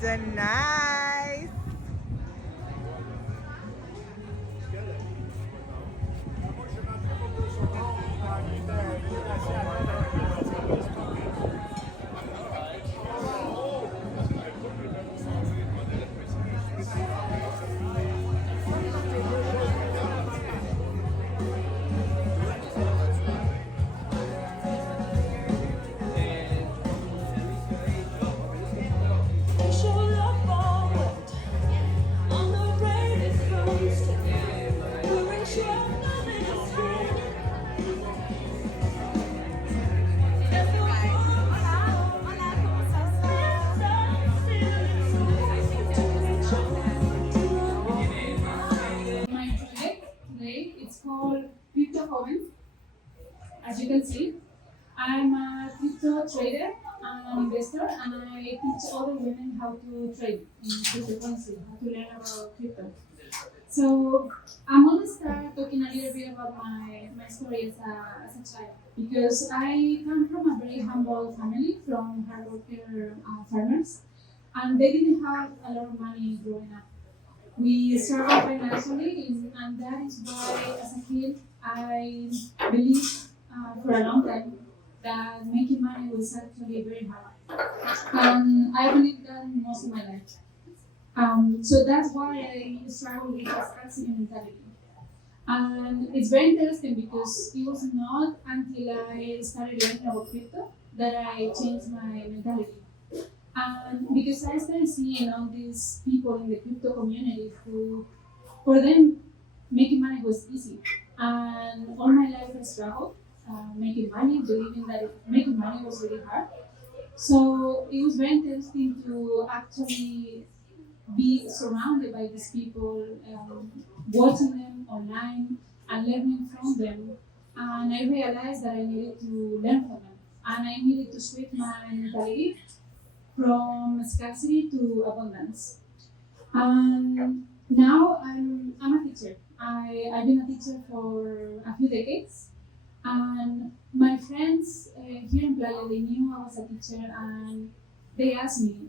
So nice. My project today it's called Crypto Commons. As you can see, I'm a crypto trader and investor, and I teach other women how to trade in cryptocurrency, how to learn about crypto. So I'm gonna start talking a little bit about my story as a child because I come from a very humble family from hard worker farmers, and they didn't have a lot of money growing up. We struggle financially, and that is why, as a kid, I believed for a long time that making money was actually very hard. And I believed that most of my life. So that's why I struggle with a scarcity mentality. And it's very interesting because it was not until I started learning about crypto that I changed my mentality. And because I started seeing all these people in the crypto community who, for them, making money was easy. And all my life I struggled making money, believing that making money was really hard. So it was very interesting to actually be surrounded by these people, watching them online and learning from them. And I realized that I needed to learn from them. And I needed to switch my mentality from scarcity to abundance. And now I'm a teacher. I've been a teacher for a few decades. And my friends here in Playa, they knew I was a teacher and they asked me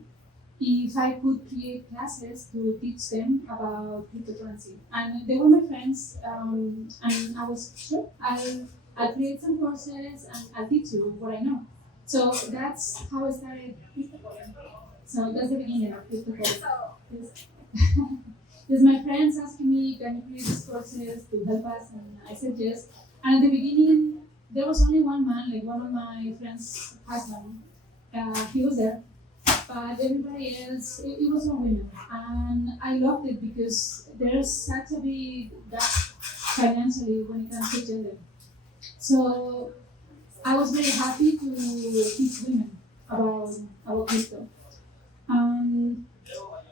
if I could create classes to teach them about cryptocurrency. And they were my friends, and I was sure I'll create some courses and I'll teach you what I know. So that's how I started cryptocurrency. So that's the beginning of cryptocurrency. Yes. Yes, my friends asking me, can you create these courses to help us? And I said yes. And at the beginning, there was only one man, like one of my friends' husband. He was there, but everybody else, it was all women. And I loved it because there's such a big gap financially when it comes to gender. So I was very happy to teach women about, about crypto. Um,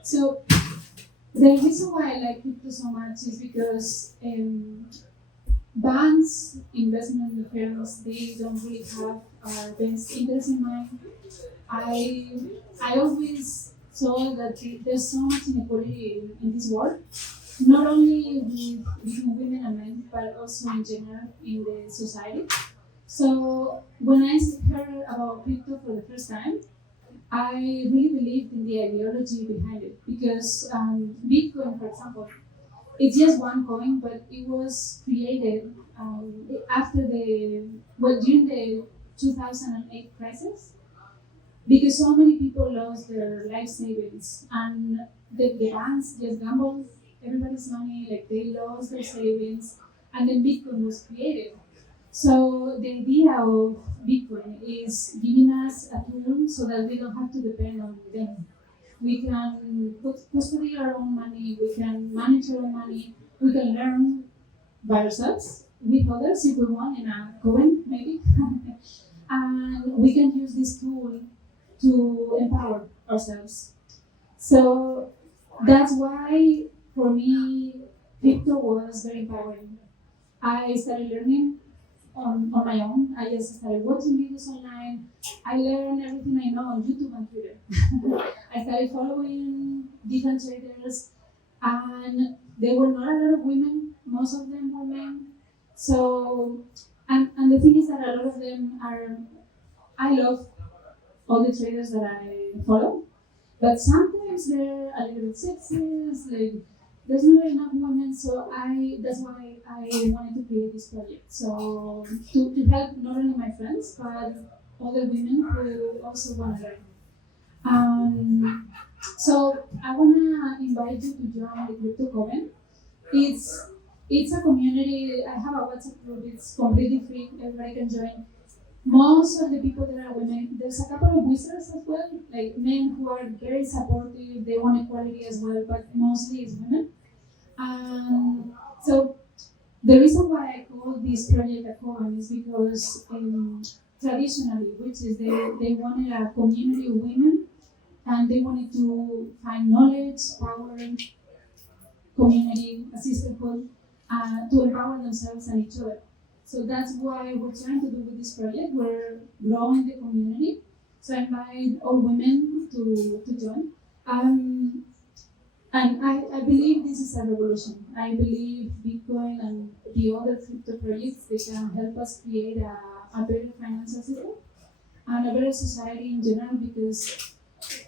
so the reason why I like crypto so much is because banks, investment firms, they don't really have our best interest in mind. I I always saw that there's so much inequality in this world, not only between women and men, but also in general in the society. So when I heard about crypto for the first time, I really believed in the ideology behind it because Bitcoin, for example, it's just one coin, but it was created after during the 2008 crisis because so many people lost their life savings and the banks just gambled everybody's money, like they lost their savings, and then Bitcoin was created. So the idea of Bitcoin is giving us a tool so that we don't have to depend on them. We can custody our own money, we can manage our own money, we can learn by ourselves with others if we want in a coven maybe. And we can use this tool to empower ourselves. So that's why for me crypto was very empowering. I started learning on my own. I just started watching videos online. I learned everything I know on YouTube and Twitter. I started following different traders, and there were not a lot of women. Most of them were men. So, and the thing is that a lot of them are. I love all the traders that I follow, but sometimes sometimes they're a little bit sexist, like there's not enough women, so that's why I wanted to create this project. So to help not only my friends but other women who also want to learn. So I wanna invite you to join the Crypto Coven. It's it's a community. I have a WhatsApp group. It's completely free. Everybody can join. Most of the people there are women. There's a couple of wizards as well, like men who are very supportive. They want equality as well, but mostly it's women. So the reason why I call this project a coven is because traditionally, which is they wanted a community of women and they wanted to find knowledge, power, community, a sisterhood, to empower themselves and each other. So that's why we're trying to do with this project. We're growing the community. So I invite all women to join. And I believe this is a revolution. I believe Bitcoin and the other crypto projects, they can help us create a better financial system and a better society in general because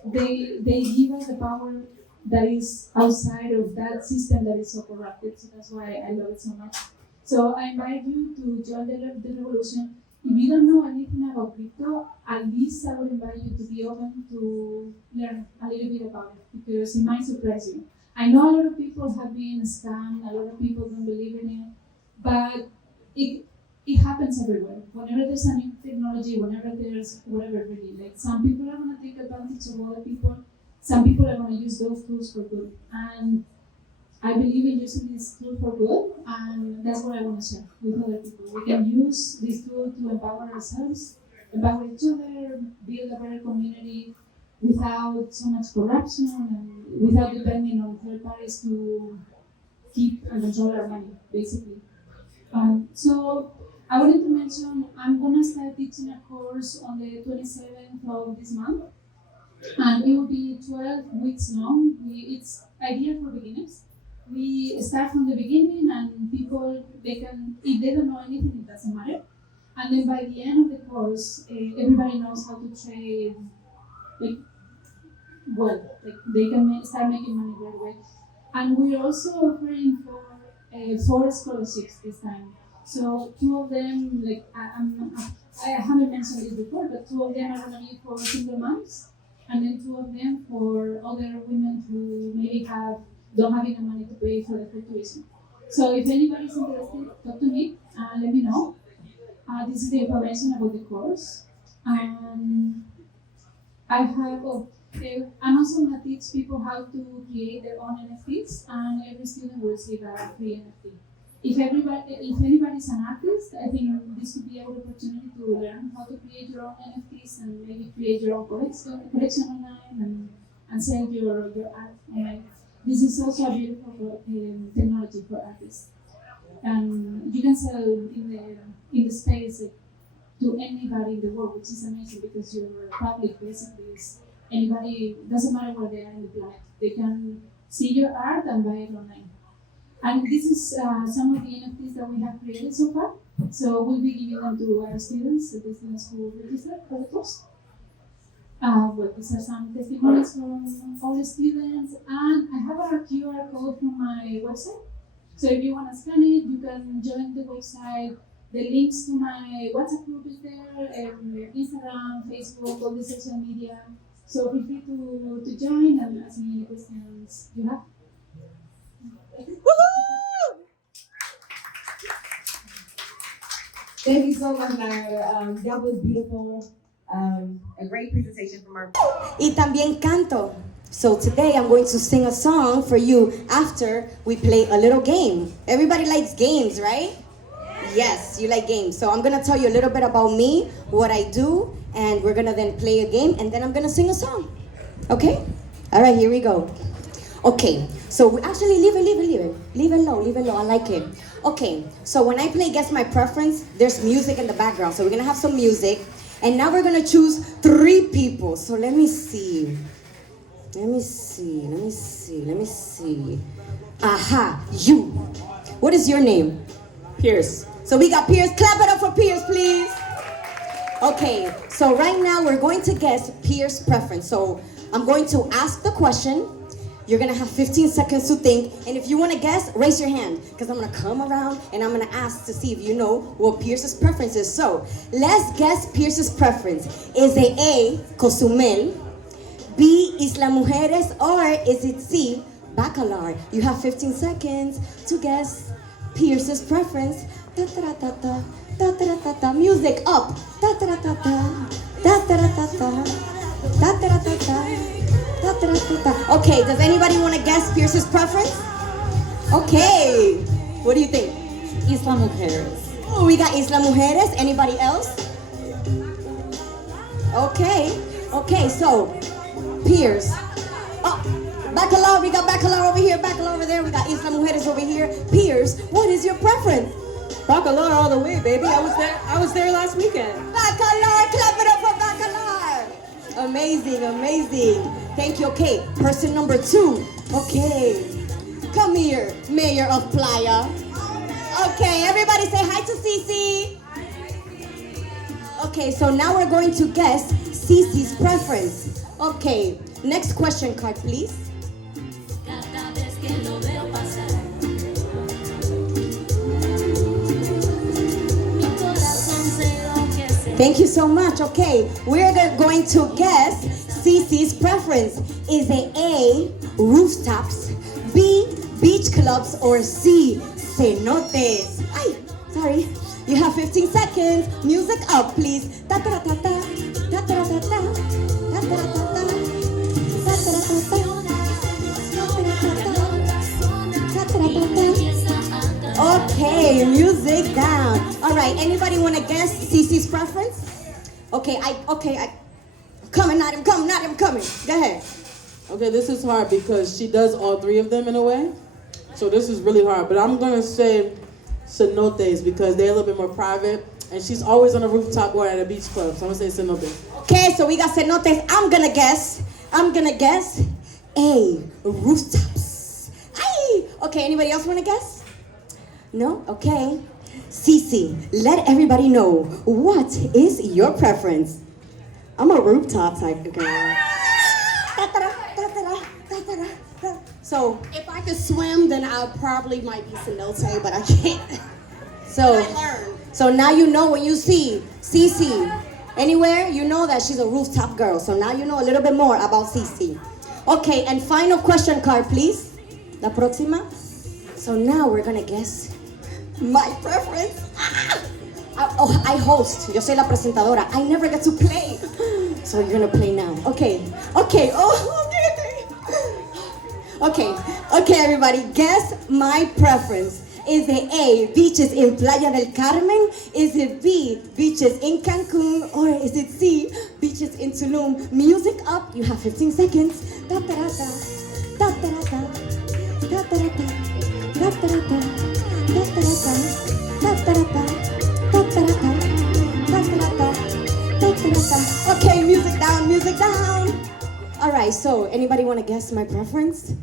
they give us the power that is outside of that system that is so corrupted. So that's why I love it so much. So I invite you to join the revolution. If you don't know anything about crypto, at least I would invite you to be open to learn a little bit about it because it might surprise you. I know a lot of people have been scammed, a lot of people don't believe in it, but it happens everywhere. Whenever there's a new technology, whenever there's whatever really, like some people are gonna take advantage of other people, some people are gonna use those tools for good. And I believe in using this tool for good, and that's what I want to share with other people. We can use this tool to empower ourselves, empower each other, build a better community without so much corruption and without depending on third parties to keep and control our money, basically. So I wanted to mention I'm gonna start teaching a course on the 27th of this month, and it will be 12 weeks long. It's ideal for beginners. We start from the beginning, and people they can, if they don't know anything, it doesn't matter. And then by the end of the course, everybody knows how to trade, like well, like they can start making money right away. And we're also offering for 4 scholarships this time. So 2 of them, like I haven't mentioned this before, but 2 of them are gonna be for single moms, and then 2 of them for other women who maybe don't have enough money to pay for the full tuition. So if anybody's interested, talk to me and let me know. This is the information about the course. I have, I'm also going to teach people how to create their own NFTs, and every student will receive a free NFT. If anybody's an artist, I think this would be a good opportunity to learn how to create your own NFTs and maybe create your own collection online and sell your art online. This is also a beautiful technology for artists. And you can sell in the space to anybody in the world, which is amazing because your public basically is anybody, doesn't matter where they are in the planet. They can see your art and buy it online. And this is some of the NFTs that we have created so far. So we'll be giving them to our students, the students who register for the course. Well, these are some testimonies from all the students, and I have a QR code from my website. So if you want to scan it, you can join the website. The links to my WhatsApp group is there, Instagram, Facebook, all the social media. So feel free to join and ask me any questions you have. Woohoo! Thank you so much, Naira. That was beautiful. A great presentation from our... Y también canto. So today I'm going to sing a song for you after we play a little game. Everybody likes games, right? Yes, you like games. So I'm going to tell you a little bit about me, what I do, and we're going to then play a game, and then I'm going to sing a song. Okay? All right, here we go. Okay, so actually leave it. Leave it low, I like it. Okay, so when I play Guess My Preference, there's music in the background. So we're going to have some music. And now we're going to choose 3 people. So let me see. Aha, you. What is your name? Pierce. So we got Pierce. Clap it up for Pierce, please. Okay, so right now we're going to guess Pierce's preference. So I'm going to ask the question. You're gonna have 15 seconds to think, and if you wanna guess, raise your hand, because I'm gonna come around and I'm gonna ask to see if you know what Pierce's preference is. So, let's guess Pierce's preference. Is it A, Cozumel, B, Isla Mujeres, or is it C, Bacalar? You have 15 seconds to guess Pierce's preference. Da-da-da-da-da, da-da-da-da-da. Music up. Da-da-da-da-da, da-da-da-da-da, da-da-da-da-da. Okay, does anybody want to guess Pierce's preference? Okay, what do you think? Isla Mujeres. Oh, we got Isla Mujeres. Anybody else? Okay, so Pierce. Oh, Bacalar, we got Bacalar over here, Bacalar over there. We got Isla Mujeres over here. Pierce, what is your preference? Bacalar all the way, baby. I was there last weekend. Bacalar, clap it up for Bacalar. Amazing. Thank you. Okay, person number 2. Okay, come here, Mayor of Playa. Okay, everybody say hi to Cece. Okay, so now we're going to guess Cece's preference. Okay, next question card, please. Thank you so much. Okay, we're going to guess Cece's preference. Is it A, rooftops, B, beach clubs, or C, cenotes? Ay, sorry. You have 15 seconds. Music up, please. Ta-ta-ta-ta, ta-ta-ta-ta, ta-ta-ta-ta, ta-ta-ta-ta. Okay, music down. All right, anybody want to guess Cece's preference? Okay, coming. Go ahead. Okay, this is hard because she does all 3 of them in a way. So this is really hard. But I'm going to say cenotes because they're a little bit more private. And she's always on a rooftop or at a beach club. So I'm going to say cenotes. Okay, so we got cenotes. I'm going to guess A, rooftops. Ay! Okay, anybody else want to guess? No? Okay. Cece, let everybody know, what is your preference? I'm a rooftop type of girl. So, If I could swim, then I probably might be cenote, but I can't. so now you know when you see Cece anywhere, you know that she's a rooftop girl. So now you know a little bit more about Cece. Okay, and final question card, please. La próxima. So now we're gonna guess my preference. I host. Yo soy la presentadora. I never get to play. So you're gonna play now. Okay. Okay, everybody. Guess my preference. Is it A, beaches in Playa del Carmen? Is it B, beaches in Cancun? Or is it C, beaches in Tulum? Music up. You have 15 seconds. Da-da-da-da. Da-da-da-da. Da-da-da-da. Da-da-da-da. Okay, music down. All right, so anybody want to guess my preference?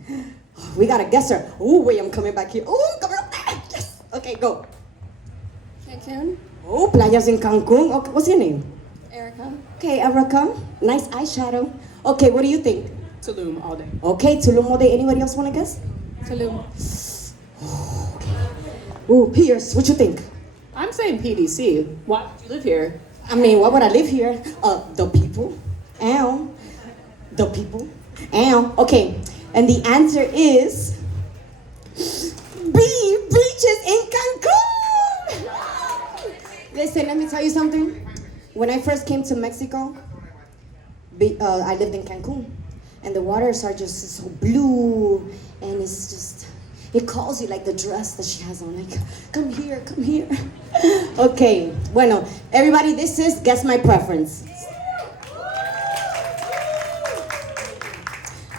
We got a guesser. Oh, wait, I'm coming back here. Oh, I'm coming up there. Yes. Okay, go. Cancun, Oh, playas in Cancun. Okay, what's your name? Erica, Okay, Erica. Nice eyeshadow. Okay, what do you think? Tulum all day. Okay, Tulum all day. Anybody else want to guess? Tulum. Oh, Pierce, what you think? I'm saying PDC. Why would you live here? I mean, why would I live here? The people. Ow. The people. Ow. Okay, and the answer is B, beaches in Cancun. Listen, let me tell you something. When I first came to Mexico, I lived in Cancun, and the waters are just so blue, and it's just, it calls you like the dress that she has on, like, come here. Okay, bueno, everybody, this is Guess My Preference.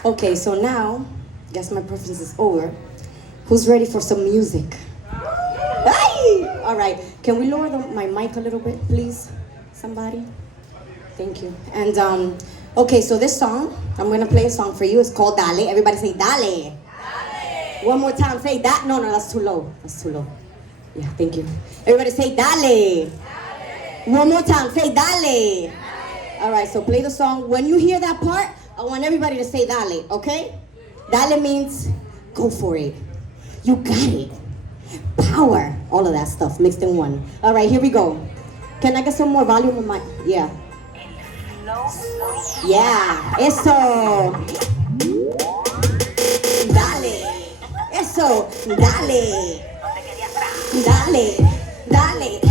Okay, so now, Guess My Preference is over. Who's ready for some music? Hey! All right, can we lower my mic a little bit, please? Somebody? Thank you. And, okay, so this song, I'm gonna play a song for you. It's called Dale. Everybody say Dale. One more time, say that. No, that's too low. Yeah, thank you. Everybody say Dale. One more time, say Dale. All right, so play the song. When you hear that part, I want everybody to say dale, okay? Dale means go for it. You got it. Power. All of that stuff mixed in one. All right, here we go. Can I get some more volume on my... Yeah. Yeah. Eso. Dale. Eso. Dale. Dale. Dale.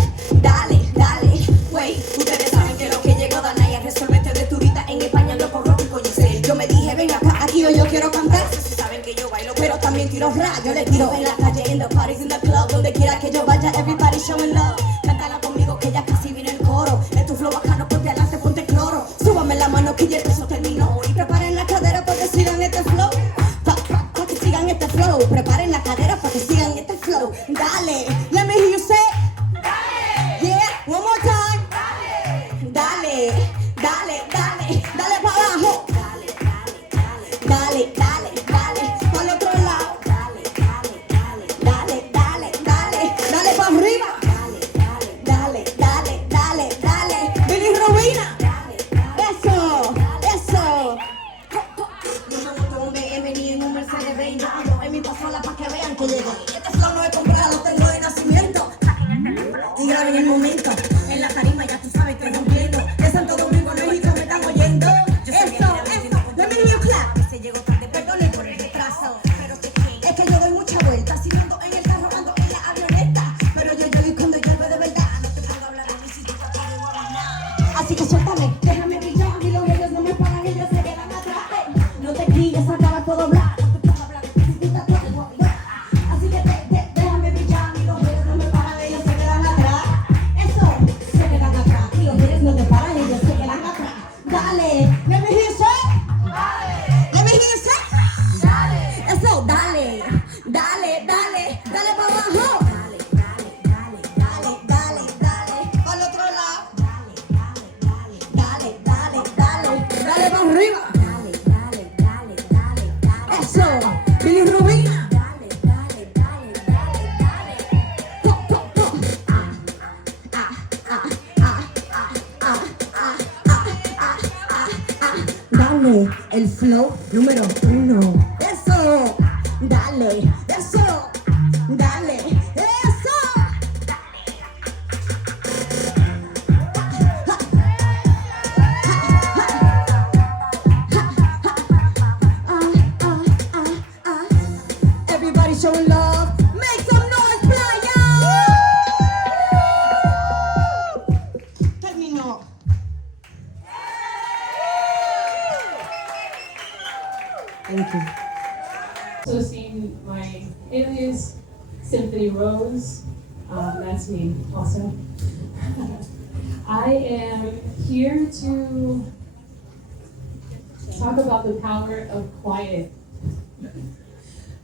Dale. Dale. Wey, ustedes saben que lo que llegó Danaya resolvete de tu vida en España lo corro y conocer. Yo me dije, ven acá, aquí hoy yo quiero cantar. Si saben que yo bailo, pero también tiro rap. Yo le tiro en la calle, en the parties, in the club, donde quiera que yo vaya, everybody showing love. Cántala conmigo que ya casi viene el coro. Es tu flow bacano, ponte adelante, ponte cloro. Súbame la mano que ya el peso terminó. Y preparen la cadera para que sigan este flow. Pa' que sigan este flow. Preparen la cadera para que sigan este flow. Dale, let me hear you say. Yeah, one more time. Dale, dale, dale, dale para abajo. Dale, dale, dale, dale, para el otro lado. Dale, dale, dale, dale para arriba. Dale, dale, dale, dale. Billy Robina. Eso, eso. Yo me monto un BM en un Mercedes Benz. Yo ando en mi pasola para que vean que llegué. Este flow no es comprado, tengo de nacimiento. Y graben el momento. En la tarima ya tú sabes que rompiendo. De Santo Domingo, México me están oyendo. Eso, let me hear you clap. Perdone por el retraso, pero es que yo doy mucha vuelta. Si no ando en el carro, ando en la avioneta. Pero yo y cuando llueve de verdad. No te pongo a hablar de mi sitio, porque no hagas nada. Así que suéltame, déjame brillar. Y los ellos no me paran, ellos se quedan atrás. No te quilles, acaba todo hablar. No te pongo a hablar de mi sitio, porque no hagas nada. Así que déjame brillar. Y los ellos no me paran, ellos se quedan atrás. Eso, se quedan atrás. Y los ellos no te paran, ellos se quedan atrás. Dale, let me hear you say. Let me hear you say. Eso, dale, dale, dale, dale para abajo. Dale, dale, para el otro lado. Dale, dale para arriba. Eso, Billy Rubina. Dale, el flow número 1. Eso, dale, eso, dale, eso. Everybody showing love. Make some noise, Playa. Terminó. Thank you. So seen my alias, Symphony Rose. That's me also. I am here to talk about the power of quiet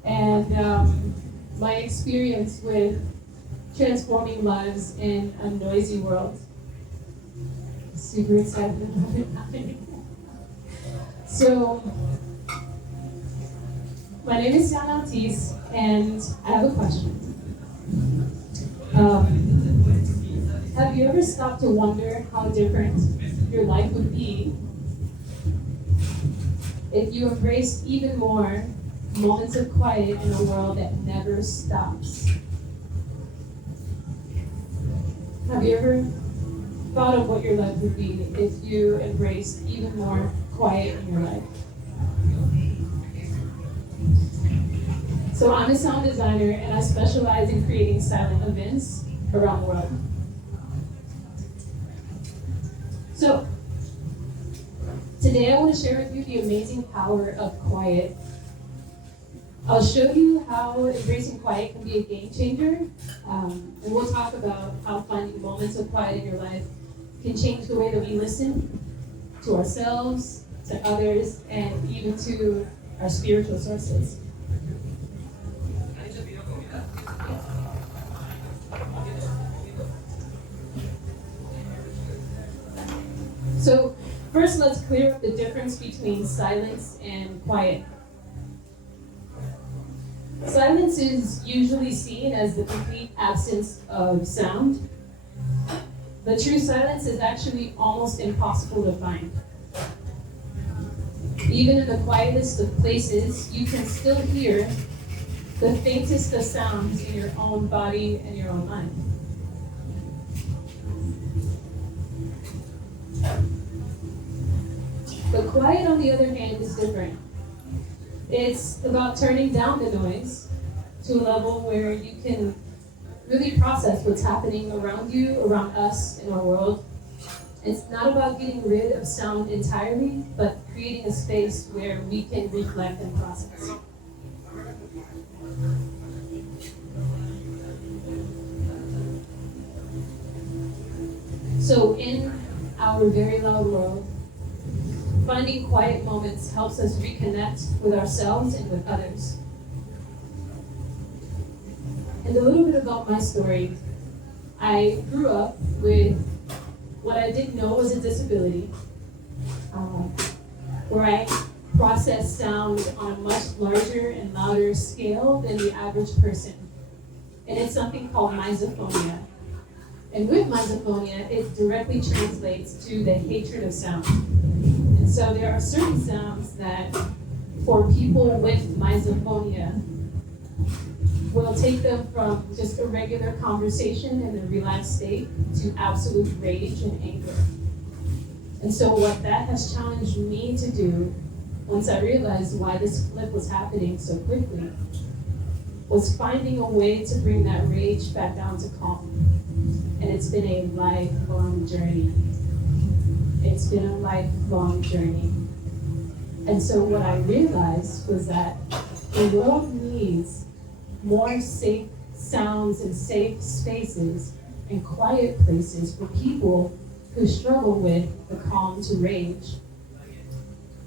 and my experience with transforming lives in a noisy world. Super excited about it happening. So, my name is Yana Ortiz, and I have a question. Have you ever stopped to wonder how different your life would be if you embraced even more moments of quiet in a world that never stops? Have you ever thought of what your life would be if you embraced even more quiet in your life? So I'm a sound designer and I specialize in creating silent events around the world. So today I want to share with you the amazing power of quiet. I'll show you how embracing quiet can be a game changer, and we'll talk about how finding moments of quiet in your life can change the way that we listen to ourselves, to others, and even to our spiritual sources. So first, let's clear up the difference between silence and quiet. Silence is usually seen as the complete absence of sound, but true silence is actually almost impossible to find. Even in the quietest of places, you can still hear the faintest of sounds in your own body and your own mind. But quiet, on the other hand, is different. It's about turning down the noise to a level where you can really process what's happening around you, around us, in our world. It's not about getting rid of sound entirely, but creating a space where we can reflect and process. So in our very loud world, finding quiet moments helps us reconnect with ourselves and with others. And a little bit about my story. I grew up with what I didn't know was a disability, where I process sound on a much larger and louder scale than the average person. And it's something called misophonia. And with misophonia, it directly translates to the hatred of sound. And so there are certain sounds that, for people with misophonia, will take them from just a regular conversation in a relaxed state to absolute rage and anger. And so what that has challenged me to do, once I realized why this flip was happening so quickly, was finding a way to bring that rage back down to calm. And it's been a lifelong journey. It's been a lifelong journey. And so what I realized was that the world needs more safe sounds and safe spaces and quiet places for people who struggle with the calm to rage.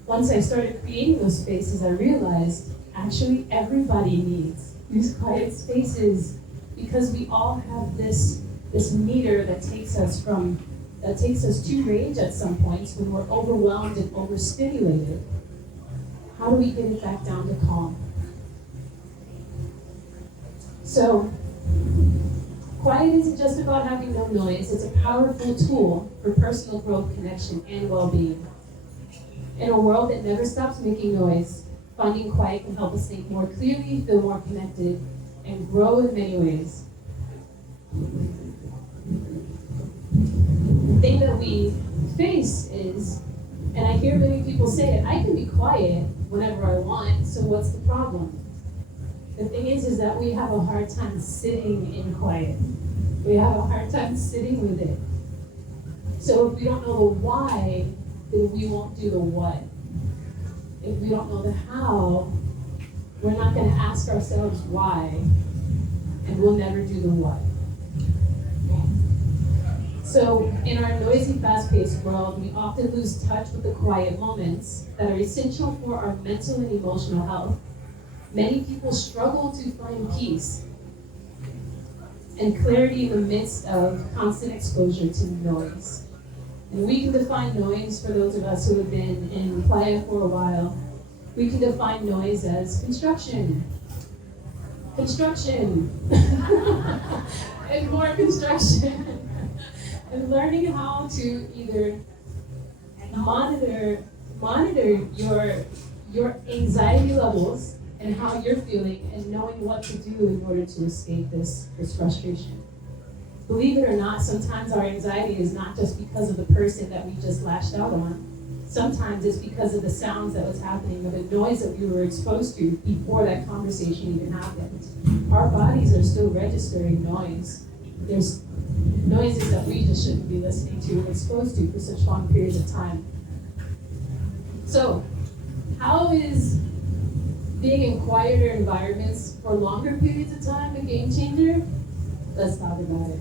Once I started creating those spaces, I realized actually everybody needs these quiet spaces, because we all have this meter that takes us to rage at some points when we're overwhelmed and overstimulated. How do we get it back down to calm? So, quiet isn't just about having no noise. It's a powerful tool for personal growth, connection, and well-being. In a world that never stops making noise, finding quiet can help us think more clearly, feel more connected, and grow in many ways. The thing that we face is, and I hear many people say it, I can be quiet whenever I want, so what's the problem? The thing is that we have a hard time sitting in quiet. We have a hard time sitting with it. So if we don't know the why, then we won't do the what. If we don't know the how, we're not going to ask ourselves why, and we'll never do the what. So in our noisy, fast-paced world, we often lose touch with the quiet moments that are essential for our mental and emotional health. Many people struggle to find peace and clarity in the midst of constant exposure to noise. And we can define noise, for those of us who have been in Playa for a while, we can define noise as construction. Construction. And more construction. And learning how to either monitor your anxiety levels and how you're feeling, and knowing what to do in order to escape this frustration. Believe it or not, sometimes our anxiety is not just because of the person that we just lashed out on. Sometimes it's because of the sounds that was happening, or the noise that we were exposed to before that conversation even happened. Our bodies are still registering noise. There's noises that we just shouldn't be listening to and exposed to for such long periods of time. So, how is being in quieter environments for longer periods of time a game changer? Let's talk about it.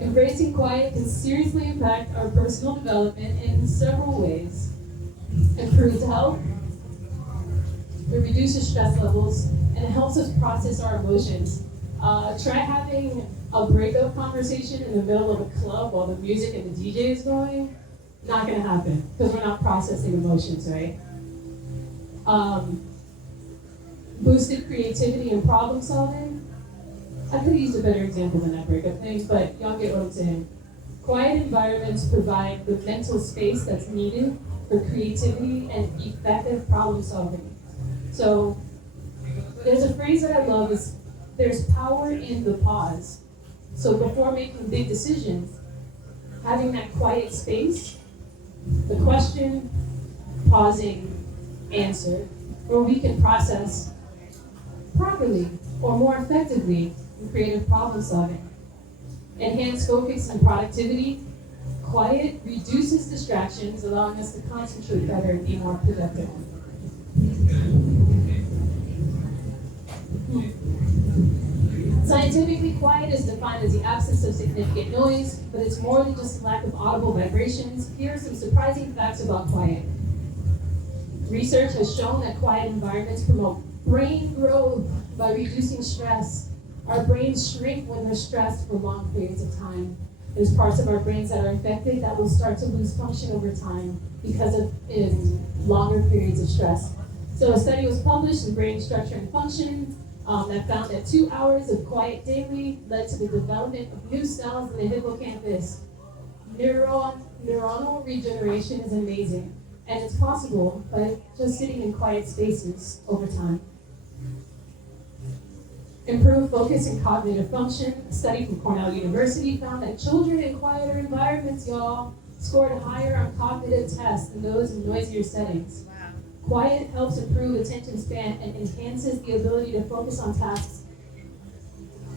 Embracing quiet can seriously impact our personal development in several ways. Improves health, it reduces stress levels, and it helps us process our emotions. Try having a breakup conversation in the middle of a club while the music and the DJ is going. Not gonna happen, because we're not processing emotions, right? Boosted creativity and problem solving. I could have used a better example than that breakup thing, but y'all get what I'm saying. Quiet environments provide the mental space that's needed for creativity and effective problem solving. So there's a phrase that I love is there's power in the pause. So before making big decisions, having that quiet space, the question, pausing, answer, where we can process properly or more effectively in creative problem solving. Enhance focus and productivity. Quiet reduces distractions, allowing us to concentrate better and be more productive. Scientifically, quiet is defined as the absence of significant noise, but it's more than just lack of audible vibrations. Here are some surprising facts about quiet. Research has shown that quiet environments promote brain growth by reducing stress. Our brains shrink when they're stressed for long periods of time. There's parts of our brains that are infected that will start to lose function over time because of longer periods of stress. So a study was published in Brain Structure and Function that found that 2 hours of quiet daily led to the development of new cells in the hippocampus. Neuronal regeneration is amazing, and it's possible by just sitting in quiet spaces over time. Improved focus and cognitive function. A study from Cornell University found that children in quieter environments, y'all, scored higher on cognitive tests than those in noisier settings. Quiet helps improve attention span and enhances the ability to focus on tasks.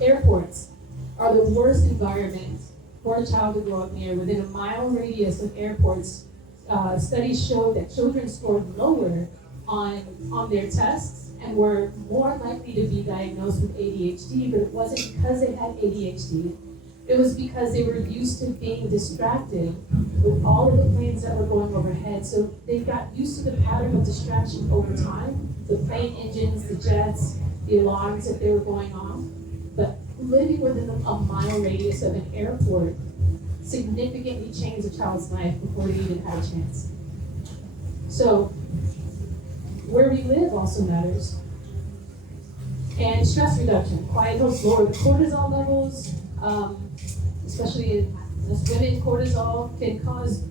Airports are the worst environment for a child to grow up near. Within a mile radius of airports, studies show that children scored lower on their tests and were more likely to be diagnosed with ADHD, but it wasn't because they had ADHD. It was because they were used to being distracted with all of the planes that were going overhead. So they got used to the pattern of distraction over time, the plane engines, the jets, the alarms that they were going off. But living within a mile radius of an airport significantly changed a child's life before they even had a chance. So where we live also matters. And stress reduction. Quiet helps lower the cortisol levels, especially as women, cortisol can cause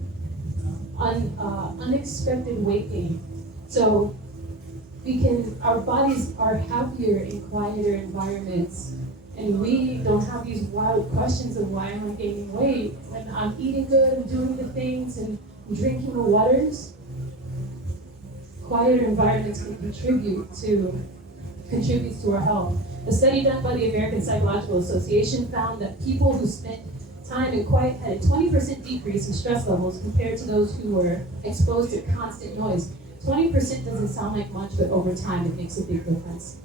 unexpected weight gain. So our bodies are happier in quieter environments, and we don't have these wild questions of why am I gaining weight when I'm eating good and doing the things and drinking the waters. Quieter environments can contribute to our health. A study done by the American Psychological Association found that people who spent time in quiet had a 20% decrease in stress levels compared to those who were exposed to constant noise. 20% doesn't sound like much, but over time it makes a big difference.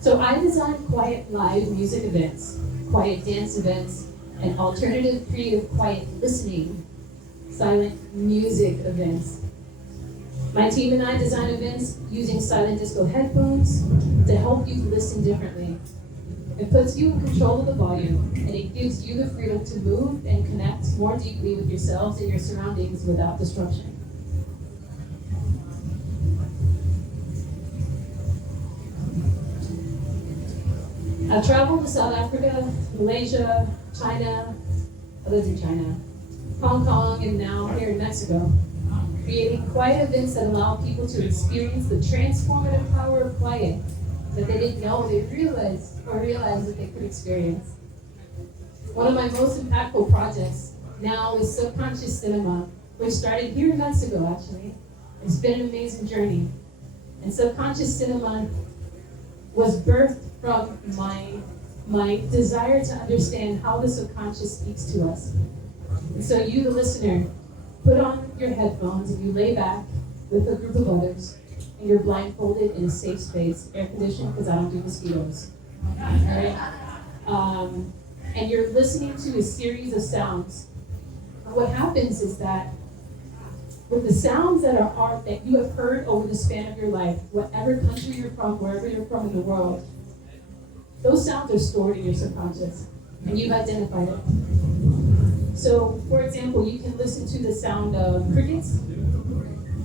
So I designed quiet live music events, quiet dance events, and alternative creative quiet listening, silent music events. My team and I design events using silent disco headphones to help you listen differently. It puts you in control of the volume, and it gives you the freedom to move and connect more deeply with yourselves and your surroundings without disruption. I've traveled to South Africa, Malaysia, China, I lived in China, Hong Kong, and now here in Mexico, creating quiet events that allow people to experience the transformative power of quiet that they didn't know they realized that they could experience. One of my most impactful projects now is Subconscious Cinema, which started here in Mexico, actually. It's been an amazing journey. And Subconscious Cinema was birthed from my desire to understand how the subconscious speaks to us. And so you, the listener, put on your headphones and you lay back with a group of others, and you're blindfolded in a safe space, air conditioned because I don't do mosquitoes. All right? And you're listening to a series of sounds. And what happens is that with the sounds that you have heard over the span of your life, whatever country you're from, wherever you're from in the world, those sounds are stored in your subconscious, and you've identified it. So, for example, you can listen to the sound of crickets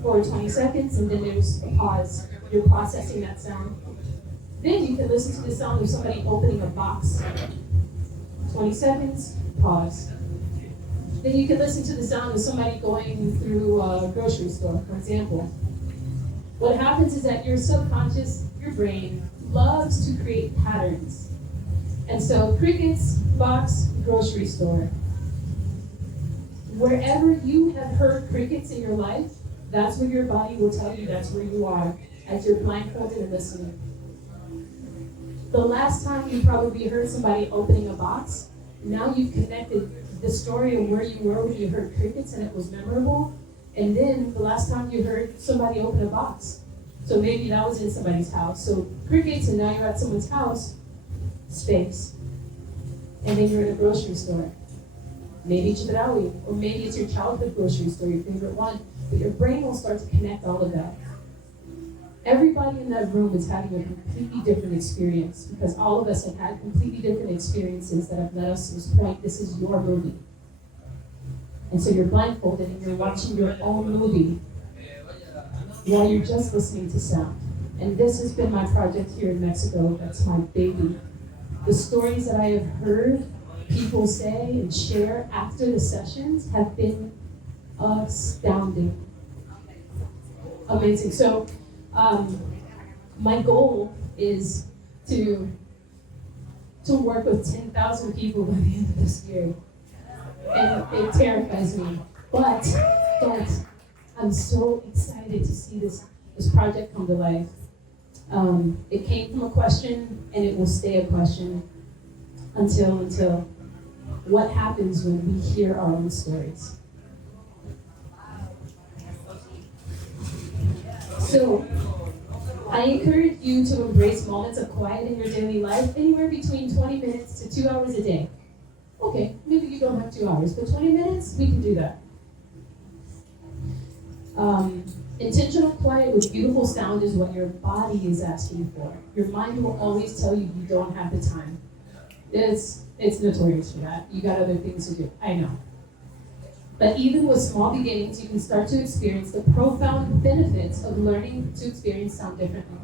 for 20 seconds, and then there's a pause. You're processing that sound. Then you can listen to the sound of somebody opening a box. 20 seconds, pause. Then you can listen to the sound of somebody going through a grocery store, for example. What happens is that your subconscious, your brain, loves to create patterns. And so crickets, box, grocery store. Wherever you have heard crickets in your life, that's where your body will tell you that's where you are as you're blindfolded and listening. The last time you probably heard somebody opening a box, now you've connected the story of where you were when you heard crickets and it was memorable, and then the last time you heard somebody open a box. So maybe that was in somebody's house. So crickets, and now you're at someone's house, space. And then you're in a grocery store. Maybe Chedraui, or maybe it's your childhood grocery store, your favorite one, but your brain will start to connect all of that. Everybody in that room is having a completely different experience because all of us have had completely different experiences that have led us to this point. This is your movie. And so you're blindfolded and you're watching your own movie while you're just listening to sound. And this has been my project here in Mexico. That's my baby. The stories that I have heard people say and share after the sessions have been astounding. Amazing. So my goal is to work with 10,000 people by the end of this year. And it terrifies me. But I'm so excited to see this project come to life. It came from a question and it will stay a question until what happens when we hear our own stories. So, I encourage you to embrace moments of quiet in your daily life, anywhere between 20 minutes to 2 hours a day. Okay, maybe you don't have 2 hours, but 20 minutes, we can do that. Intentional quiet with beautiful sound is what your body is asking for. Your mind will always tell you you don't have the time. It's notorious for that. You got other things to do, I know. But even with small beginnings, you can start to experience the profound benefits of learning to experience sound differently.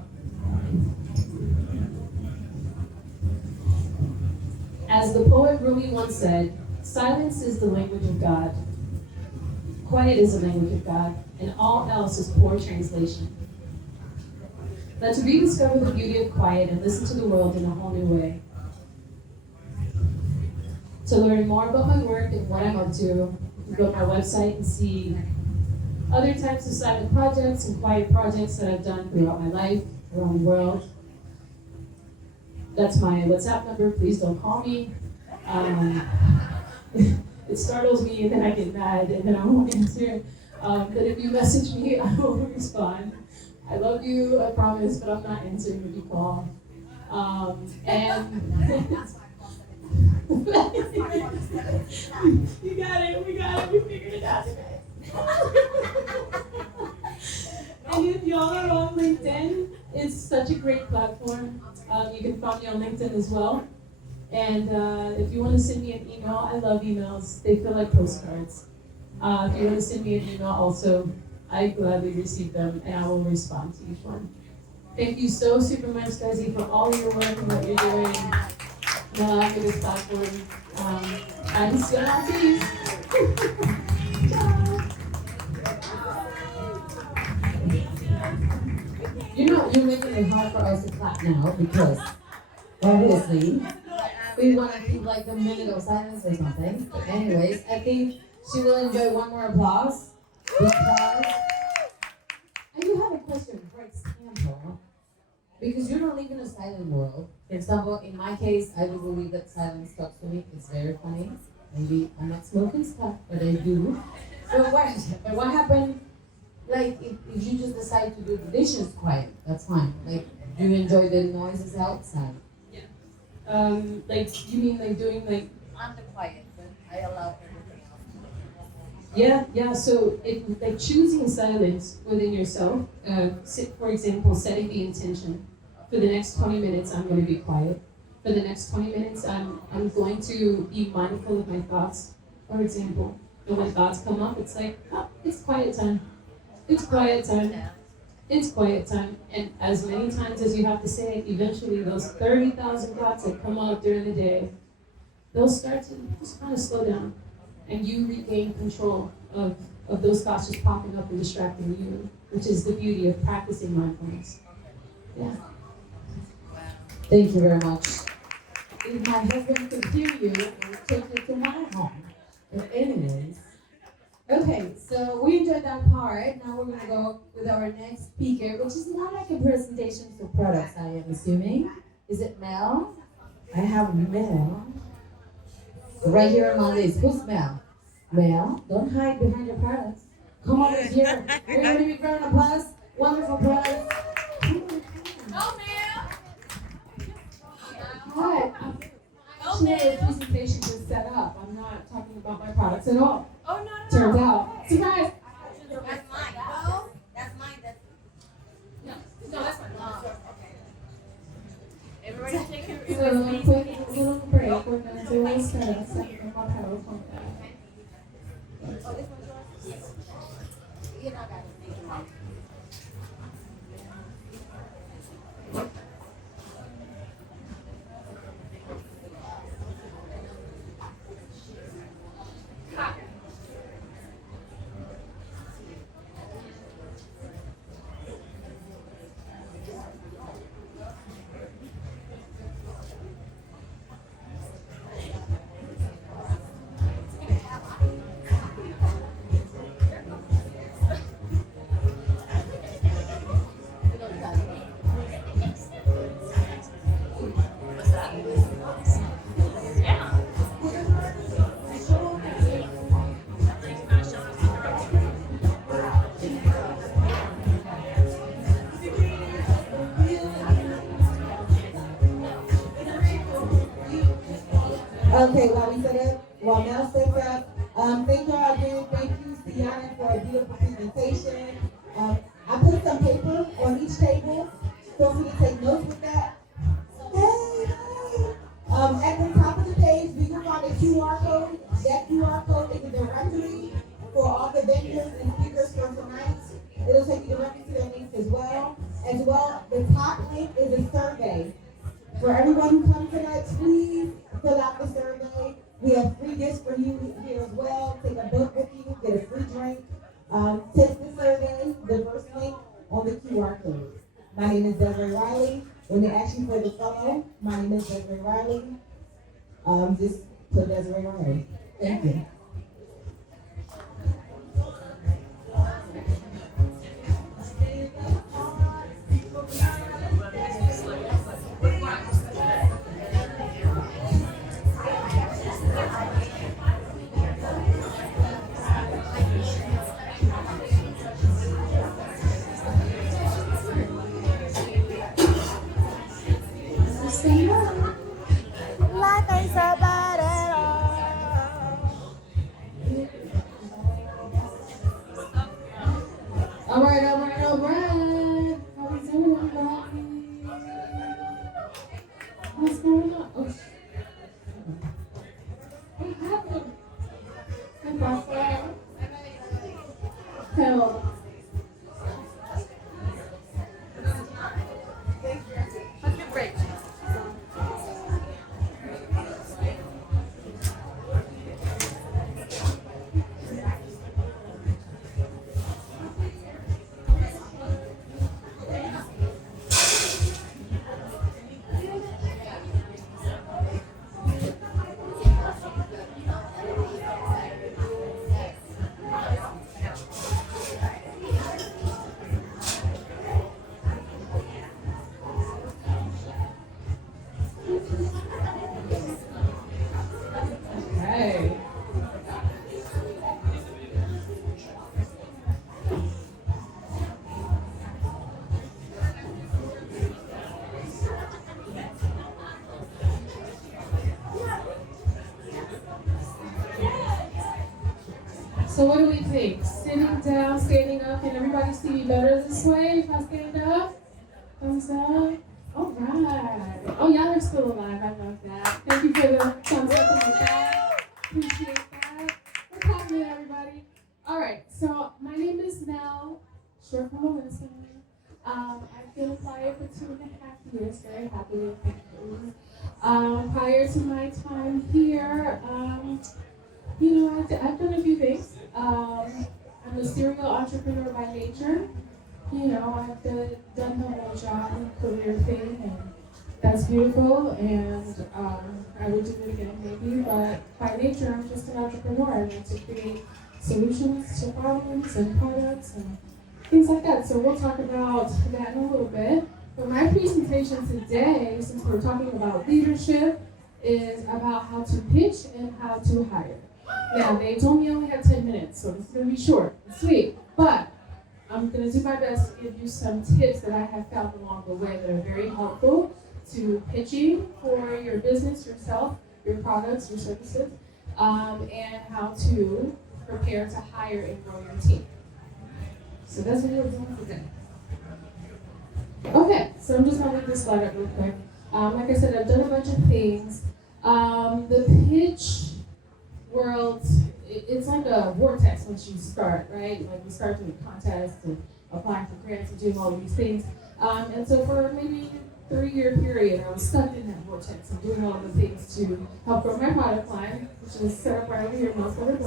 As the poet Rumi once said, silence is the language of God. Quiet is the language of God, and all else is poor translation. Let's rediscover the beauty of quiet and listen to the world in a whole new way. To learn more about my work and what I'm up to, you can go to my website and see other types of silent projects and quiet projects that I've done throughout my life, around the world. That's my WhatsApp number, please don't call me. It startles me and then I get mad and then I won't answer. But if you message me, I will respond. I love you, I promise, but I'm not answering if you call. You got it, we figured it out today. And if y'all are on LinkedIn, it's such a great platform. You can find me on LinkedIn as well. And if you want to send me an email, I love emails. They feel like postcards. If you want to send me an email also, I gladly receive them and I will respond to each one. Thank you so super much, Desi, for all your work and what you're doing. For this platform. I'm still on these. You're making it hard for us to clap now because obviously we want to keep like a minute of silence or something. But anyways, I think she will enjoy one more applause because I do have a question, for example, because you don't live in a silent world. For example, in my case, I do believe that silence talks to me. It's very funny. Maybe I'm not smoking stuff, but I do. So what happened? Like, if you just decide to do the dishes quiet, that's fine. Like, do you enjoy the noises outside? Yeah. Like, you mean like doing like... I'm the quiet, but I allow everything else. Yeah. So, like choosing silence within yourself. For example, setting the intention. For the next 20 minutes, I'm going to be quiet. For the next 20 minutes, I'm going to be mindful of my thoughts. For example, when thoughts come up, it's like, oh, it's quiet time. It's quiet time. It's quiet time. And as many times as you have to say it, eventually those 30,000 thoughts that come up during the day, they'll start to just kind of slow down, and you regain control of those thoughts just popping up and distracting you, which is the beauty of practicing mindfulness. Yeah. Thank you very much. If my husband could hear you, I would take you to my home. But anyways, okay, so we enjoyed that part. Now we're gonna go with our next speaker, which is not like a presentation for products, I am assuming. Is it Mel? I have Mel. Right here on my list. Who's Mel? Mel, don't hide behind your products. Come over here. We're gonna be round of applause. Wonderful products. But actually, the presentation is set up. I'm not talking about my products at all. Oh, no. Turns out. Surprise! That's mine. Oh, that's mine. No, that's fine. Okay. Everybody take your So, quick little break. We're going to do a set of second my PowerPoint back. Oh, this one's yours? You know, I got it. Thank you. Okay, while we set up, while Mel sets up, thank y'all again. Thank you, Sienna, for a beautiful presentation. I put some paper on each table. Feel free to take notes with that. Hey, hey. At the top of the page, we can find a QR code. That QR code is a directory for all the vendors and speakers for tonight. It'll take you directly to their links as well. As well, the top link is a survey. For everyone who comes tonight, please fill out the survey. We have free gifts for you here as well. Take a book with you, get a free drink. Take the survey, the first link on the QR code. My name is Desiree Riley. When they ask you for the fellow, my name is Desiree Riley. Just put Desiree Riley. Thank you. Life ain't so bad at all. All right. How we doing, everybody? What's going on? Oh, what happened? Hey, boss. Hell. Let's get a break. Hey. So what do we think? Sitting down, standing up, can everybody see me better this way if I stand up? Thumbs up. All right. Oh, y'all are still alive. I love that. Thank you for the thumbs up in the back. Appreciate that. We're clapping it, everybody. All right. So my name is Mel, short for Melissa. I've been a Playa for 2.5 years. Very happy with it. Prior to my time here, I've done a few things. I'm a serial entrepreneur by nature. I've done the whole job and career thing, and that's beautiful, and I would do it again maybe, but by nature I'm just an entrepreneur. I like to create solutions to problems and products and things like that. So we'll talk about that in a little bit. But my presentation today, since we're talking about leadership, is about how to pitch and how to hire. Now, they told me I only had 10 minutes, so this is going to be short and sweet, but I'm going to do my best to give you some tips that I have found along the way that are very helpful to pitching for your business, yourself, your products, your services, and how to prepare to hire and grow your team. So that's what we're doing today. Okay, so I'm just going to leave this slide up real quick. Like I said, I've done a bunch of things. The pitch world, it's like a vortex once you start, right? Like you start doing contests and applying for grants and doing all of these things. And so for maybe a 3-year period, I was stuck in that vortex and doing all of the things to help grow my product line, which is set up right over here, most of it,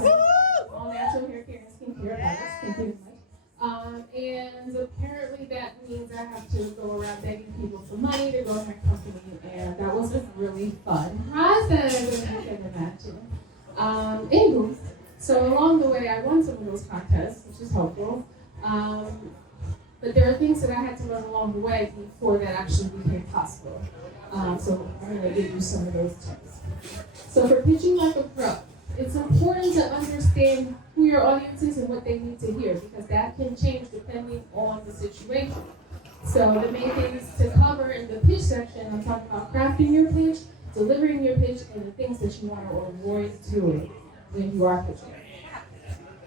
all natural hair care and skincare products. Thank you very much. And apparently that means I have to go around begging people for money to grow my company, and that was a really fun process, as you can imagine. Anywho, so along the way I won some of those contests, which is helpful. But there are things that I had to learn along the way before that actually became possible. So I'm going to give you some of those tips. So for pitching like a pro, it's important to understand who your audience is and what they need to hear, because that can change depending on the situation. So the main things to cover in the pitch section, I'm talking about crafting your pitch, delivering your pitch, and the things that you want to avoid doing when you are pitching.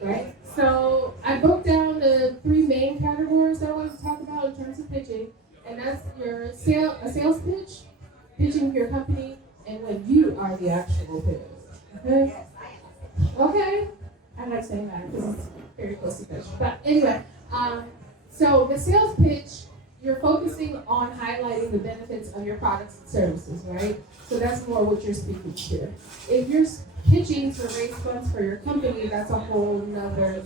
Right? So I broke down the 3 main categories that I want to talk about in terms of pitching, and that's your sales pitch, pitching your company, and when you are the actual pitch. Okay? Okay? I like saying that because it's very close to pitch. But anyway, so the sales pitch, you're focusing on highlighting the benefits of your products and services, right? So that's more what you're speaking to. If you're pitching to raise funds for your company, that's a whole nother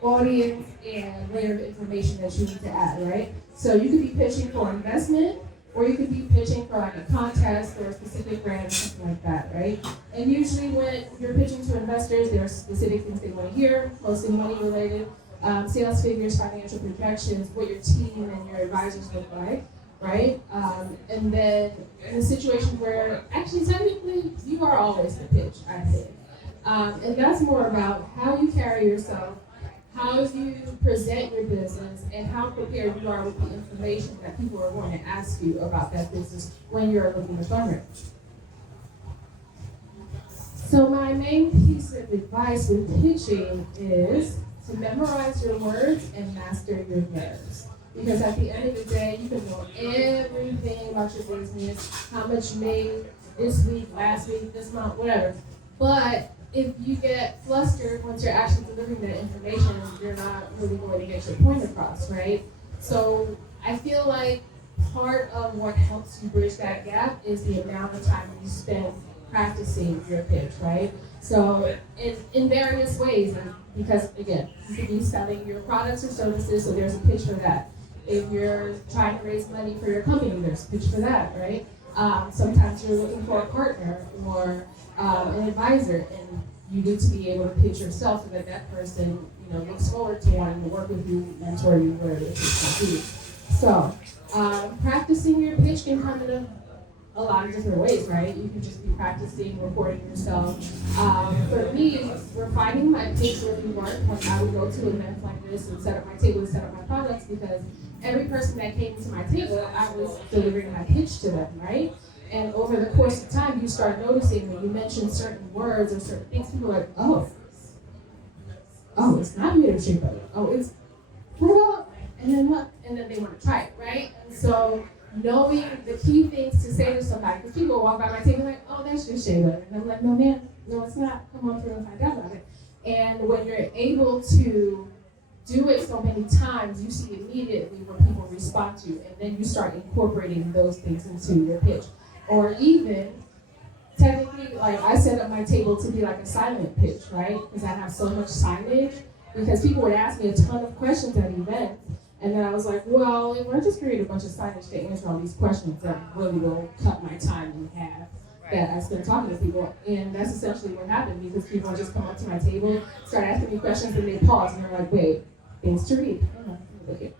audience and layer of information that you need to add, right? So you could be pitching for investment, or you could be pitching for like a contest or a specific brand or something like that, right? And usually when you're pitching to investors, there are specific things they want to hear, mostly money related, sales figures, financial projections, what your team and your advisors look like, right? And then in a situation where, actually technically, you are always the pitch, I think. And that's more about how you carry yourself, how you present your business, and how prepared you are with the information that people are going to ask you about that business when you're looking to fundraise. So my main piece of advice with pitching is to memorize your words and master your nerves. Because at the end of the day, you can know everything about your business, how much you made this week, last week, this month, whatever. But if you get flustered once you're actually delivering that information, you're not really going to get your point across, right? So I feel like part of what helps you bridge that gap is the amount of time you spend practicing your pitch, right? So in various ways, because again, you could be selling your products or services, so there's a pitch for that. If you're trying to raise money for your company, there's a pitch for that, right? Sometimes you're looking for a partner or an advisor, and you need to be able to pitch yourself so that that person, looks forward to wanting to work with you, mentor you, whatever it may be. So, practicing your pitch can come in a lot of different ways, right? You can just be practicing, recording yourself. For me, refining my pitch really worked when I would go to events like this and set up my table and set up my products, because every person that came to my table, I was delivering my pitch to them, right? And over the course of time, you start noticing when you mention certain words or certain things, people are like, oh, it's not leadership, it's what? And then what? And then they want to try it, right? And so knowing the key things to say to somebody, because people walk by my table like, oh, that's just shea butter. And I'm like, no, man, no, it's not. Come on through and find out about it. And when you're able to do it so many times, you see immediately what people respond to, and then you start incorporating those things into your pitch. Or even, technically, like I set up my table to be like a silent pitch, right? Because I have so much signage. Because people would ask me a ton of questions at events, and then I was like, well, if I just create a bunch of signage to answer all these questions, that really will cut my time in half that I spend talking to people. And that's essentially what happened, because people would just come up to my table, start asking me questions, and they pause, and they're like, wait, things to read. Okay.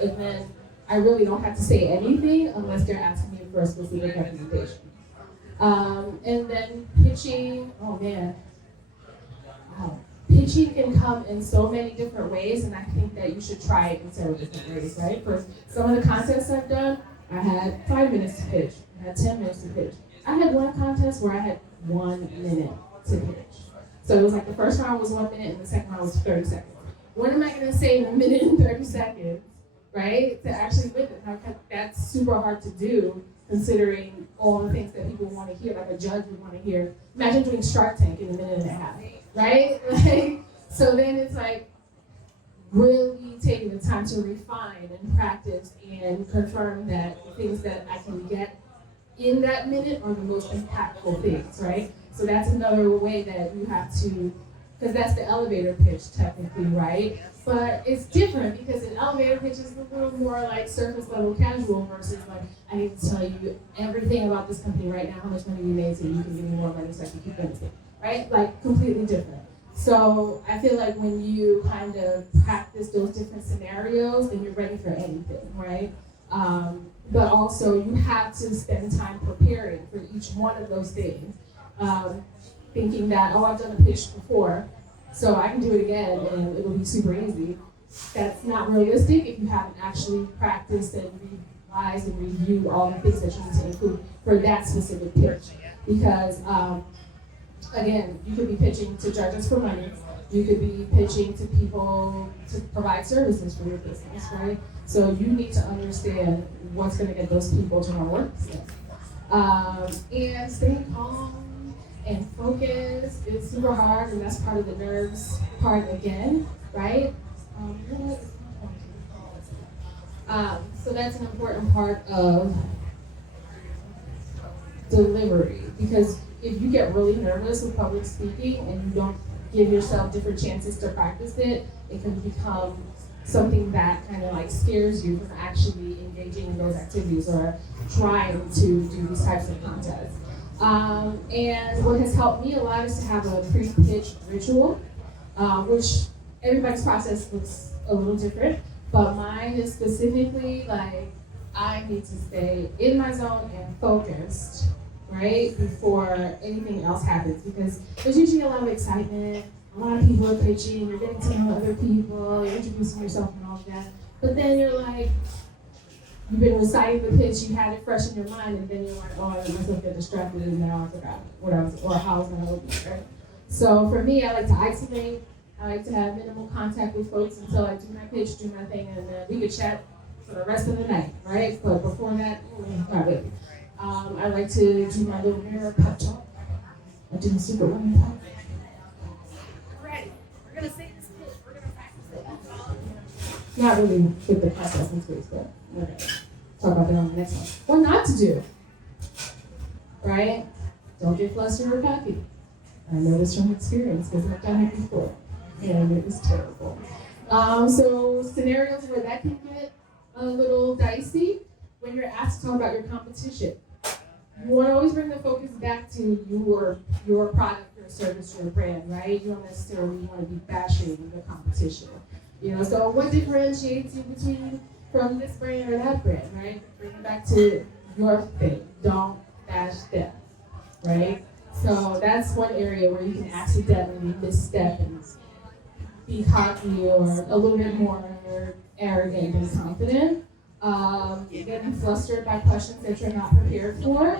And then I really don't have to say anything unless they're asking me for a specific representation. And then pitching, oh man. Wow. Pitching can come in so many different ways, and I think that you should try it in several different ways, right? For some of the contests I've done, I had 5 minutes to pitch. I had 10 minutes to pitch. I had one contest where I had 1 minute to pitch. So it was like the first round was 1 minute and the second round was 30 seconds. What am I gonna say in a minute and 30 seconds, right? To actually win it. That's super hard to do, considering all the things that people want to hear, like a judge would want to hear. Imagine doing Shark Tank in a minute and a half, right? Like, so then it's like really taking the time to refine and practice and confirm that the things that I can get in that minute are the most impactful things, right? So that's another way that you have to, because that's the elevator pitch technically, right? But it's different because an elevator pitch is a little more like surface level casual versus like, I need to tell you everything about this company right now, how much money we made so you can give me more money so I can keep benefiting, right? Like completely different. So I feel like when you kind of practice those different scenarios, then you're ready for anything, right? But also you have to spend time preparing for each one of those things. Thinking that, oh, I've done a pitch before, so I can do it again and it'll be super easy. That's not realistic if you haven't actually practiced and revised and reviewed all the things that you need to include for that specific pitch. Because, again, you could be pitching to judges for money. You could be pitching to people to provide services for your business, right? So you need to understand what's going to get those people to want to work with you. And staying calm and focus is super hard, and that's part of the nerves part again, right? So that's an important part of delivery, because if you get really nervous with public speaking and you don't give yourself different chances to practice it, it can become something that kind of like scares you from actually engaging in those activities or trying to do these types of contests. And what has helped me a lot is to have a pre-pitch ritual, which everybody's process looks a little different, but mine is specifically like I need to stay in my zone and focused, right, before anything else happens, because there's usually a lot of excitement, a lot of people are pitching, you're getting to know other people, you're introducing yourself and all of that, but then you're like, you've been reciting the pitch, you had it fresh in your mind, and then you're like, oh, I let myself get distracted, and now I forgot what I was, or how I was going to open it, right? So for me, I like to isolate. I like to have minimal contact with folks until I do my pitch, do my thing, and then we could chat for the rest of the night, right? But before that, not really. I like to do my little mirror pep talk. I do the super running pep. Ready. We're gonna say this pitch. We're gonna practice it. Not really with the process in space, but okay. Talk about that on the next one. What not to do, right? Don't get flustered or cocky. I know this from experience because I've done it before, and it was terrible. So scenarios where that can get a little dicey when you're asked to talk about your competition. You want to always bring the focus back to your product, your service, your brand, right? You don't necessarily want to be bashing the competition. You know, so what differentiates you from this brand or that brand, right? Bring it back to your thing. Don't bash them, right? So that's one area where you can accidentally misstep and be cocky or a little bit more arrogant and confident. Getting flustered by questions that you're not prepared for.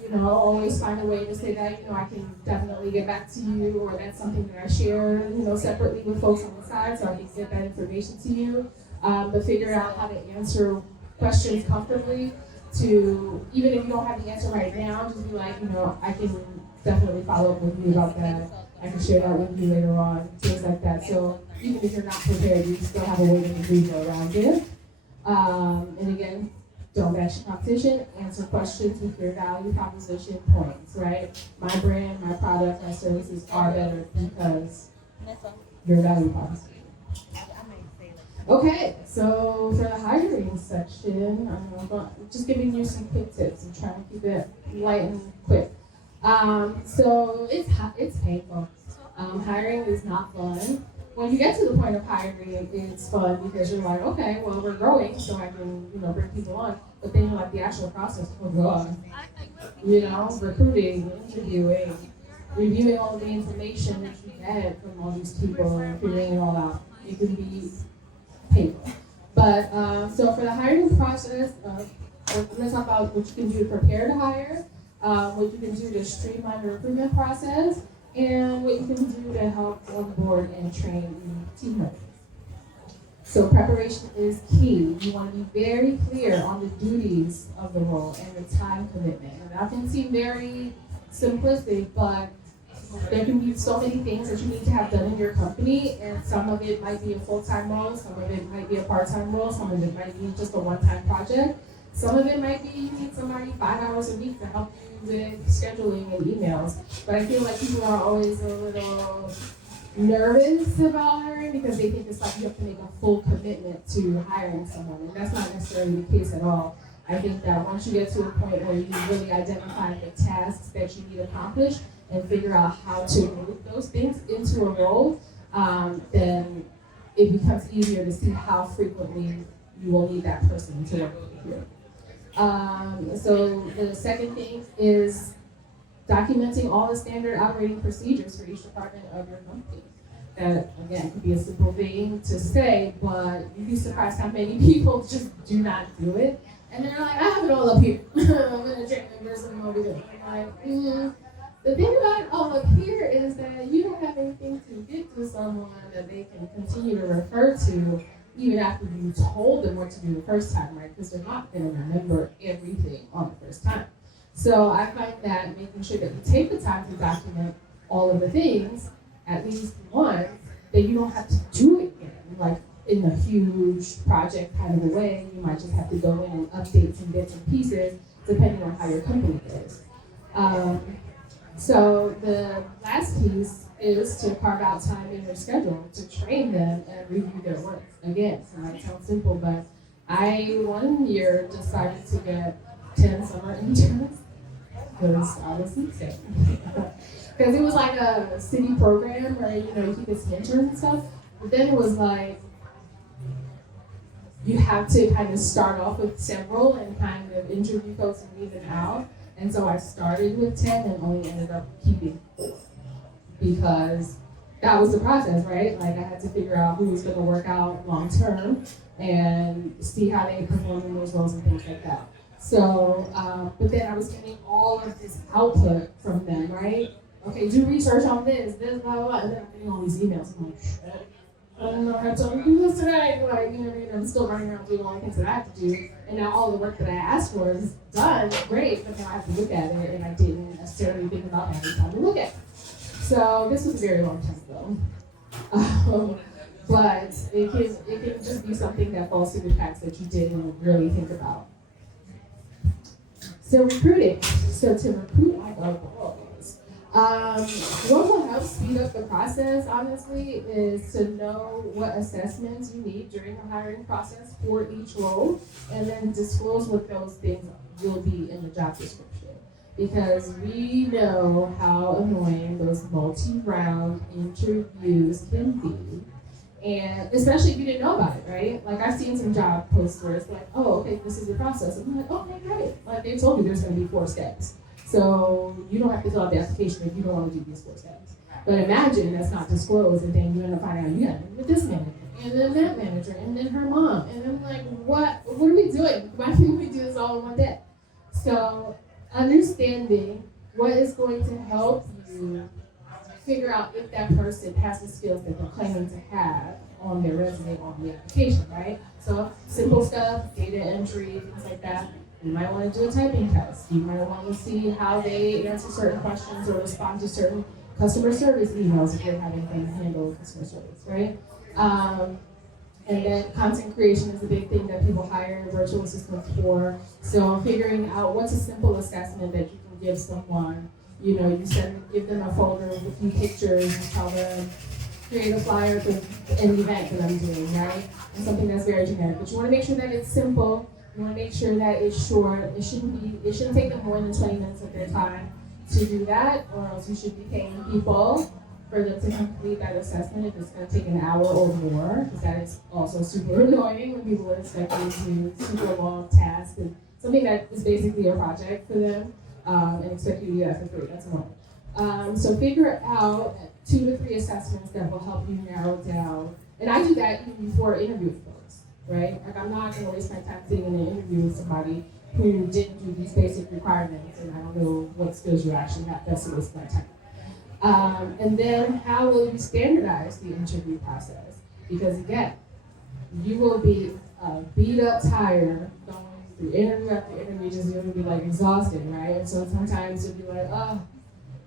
You know, always find a way to say that, I can definitely get back to you, or that's something that I share, separately with folks on the side so I can get that information to you. But figure out how to answer questions comfortably to, even if you don't have the answer right now, just be like, I can definitely follow up with you about that. I can share that with you later on, things like that. So even if you're not prepared, you still have a way to maneuver around it. And again, don't match your competition, answer questions with your value proposition points, right? My brand, my product, my services are better because your value proposition. Okay, so for the hiring section, I'm just giving you some quick tips. I'm trying to keep it light and quick. So it's painful. Hiring is not fun. When you get to the point of hiring, it's fun because you're like, okay, well, we're growing, so I can, bring people on. But then, like, the actual process, oh God, recruiting, interviewing, reviewing all of the information that you get from all these people and figuring it all out. It can be painful. But, so for the hiring process, let's talk about what you can do to prepare to hire, what you can do to streamline the recruitment process, and what you can do to help onboard and train team members. So preparation is key. You want to be very clear on the duties of the role and the time commitment. And that can seem very simplistic, but there can be so many things that you need to have done in your company, and some of it might be a full-time role, some of it might be a part-time role, some of it might be just a one-time project. Some of it might be you need somebody 5 hours a week to help you with scheduling and emails. But I feel like people are always a little nervous about hiring because they think it's like you have to make a full commitment to hiring someone, and that's not necessarily the case at all. I think that once you get to a point where you really identify the tasks that you need accomplished and figure out how to move those things into a role, then it becomes easier to see how frequently you will need that person to work with you. So the second thing is documenting all the standard operating procedures for each department of your company. That, again, could be a simple thing to say, but you'd be surprised how many people just do not do it. And they're like, I have it all up here. I'm going to train members and over there. I'm like, The thing about it all up here is that you don't have anything to give to someone that they can continue to refer to even after you told them what to do the first time, right? Because they're not going to remember everything on the first time. So I find that making sure that you take the time to document all of the things, at least once, that you don't have to do it again, like in a huge project kind of a way. You might just have to go in and update some bits and pieces depending on how your company is. So the last piece is to carve out time in your schedule to train them and review their work. Again, it might sound simple, but I one year decided to get 10 summer interns because I was insane. Because it was like a city program where you could get some interns and stuff. But then it was like you have to kind of start off with several and kind of interview folks and weed them out. And so I started with 10 and only ended up keeping 4. Because that was the process, right? Like I had to figure out who was going to work out long term and see how they perform in those roles and things like that. So, but then I was getting all of this output from them, right? Okay, do research on this, blah, blah, blah. And then I'm getting all these emails. I'm like, shit, I don't know how to do this today. Like, I'm still running around doing all the things that I have to do. And now all the work that I asked for is done, great, but now I have to look at it, and I didn't necessarily think about having time to look at it. So this was a very long time ago. But it can just be something that falls through the cracks that you didn't really think about. So recruiting. So to recruit like a boss. What will help speed up the process, honestly, is to know what assessments you need during the hiring process for each role, and then disclose what those things will be in the job description. Because we know how annoying those multi-round interviews can be. And especially if you didn't know about it, right? Like I've seen some job posts where it's like, oh, okay, this is the process. And I'm like, okay, great. Like they told you there's gonna be 4 steps. So you don't have to fill out the application if you don't want to do these 4 steps. But imagine that's not disclosed and then you end up finding out you got it with this manager, and then that manager, and then her mom. And I'm like, what are we doing? Why can't we do this all in one day? So understanding what is going to help you figure out if that person has the skills that they're claiming to have on their resume, on the application, right? So simple stuff, data entry, things like that. You might want to do a typing test. You might want to see how they answer certain questions or respond to certain customer service emails if you're having them handle customer service, right? And then content creation is a big thing that people hire virtual assistants for. So figuring out what's a simple assessment that you can give someone. You know, give them a folder with a few pictures and tell them, create a flyer for an event that I'm doing, right? And something that's very generic. But you want to make sure that it's simple. You want to make sure that it's short. It shouldn't take them more than 20 minutes of their time to do that, or else you should be paying people for them to complete that assessment if it's going to take an hour or more, because that is also super annoying when people are expecting to do super long tasks and something that is basically a project for them, and expect you to do that for free. That's annoying. So figure out 2 to 3 assessments that will help you narrow down. And I do that even before interviewing folks, right? Like, I'm not going to waste my time sitting in an interview with somebody who didn't do these basic requirements and I don't know what skills you actually have. That's a waste of my time. And then how will you standardize the interview process? Because again, you will be beat up, tired, going through interview after interview, just you'll be like exhausted, right? And so sometimes you'll be like, oh,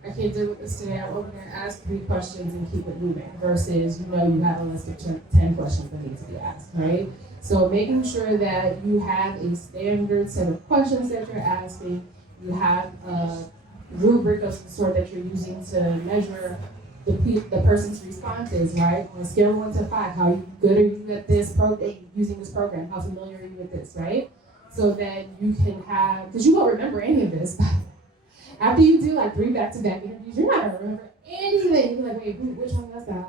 I can't deal with this today. I'm over there, ask 3 questions and keep it moving. Versus, you know, you have a list of 10 questions that need to be asked, right? So making sure that you have a standard set of questions that you're asking, you have a rubric of the sort that you're using to measure the person's responses, right? On a scale of 1 to 5, how good are you at this using this program? How familiar are you with this, right? So that you can have, because you won't remember any of this. After you do like 3 back-to-back interviews, you're not gonna remember anything. You're like, wait, which one was that?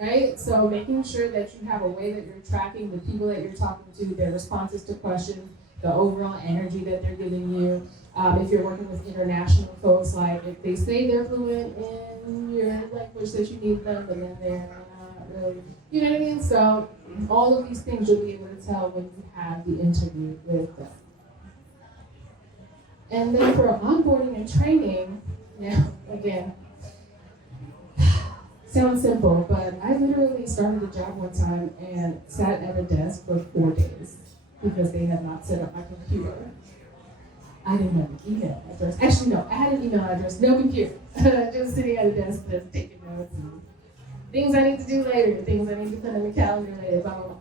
Right? So making sure that you have a way that you're tracking the people that you're talking to, their responses to questions, the overall energy that they're giving you. If you're working with international folks, like if they say they're fluent in your language that you need them, but then they're not really, you know what I mean? So all of these things you'll be able to tell when you have the interview with them. And then for onboarding and training, now again, sounds simple, but I literally started a job one time and sat at a desk for 4 days because they had not set up my computer. I didn't have an email address. Actually, no, I had an email address, no computer. Just sitting at a desk, just taking notes and things I need to do later, things I need to put on the calendar later, blah, blah, blah.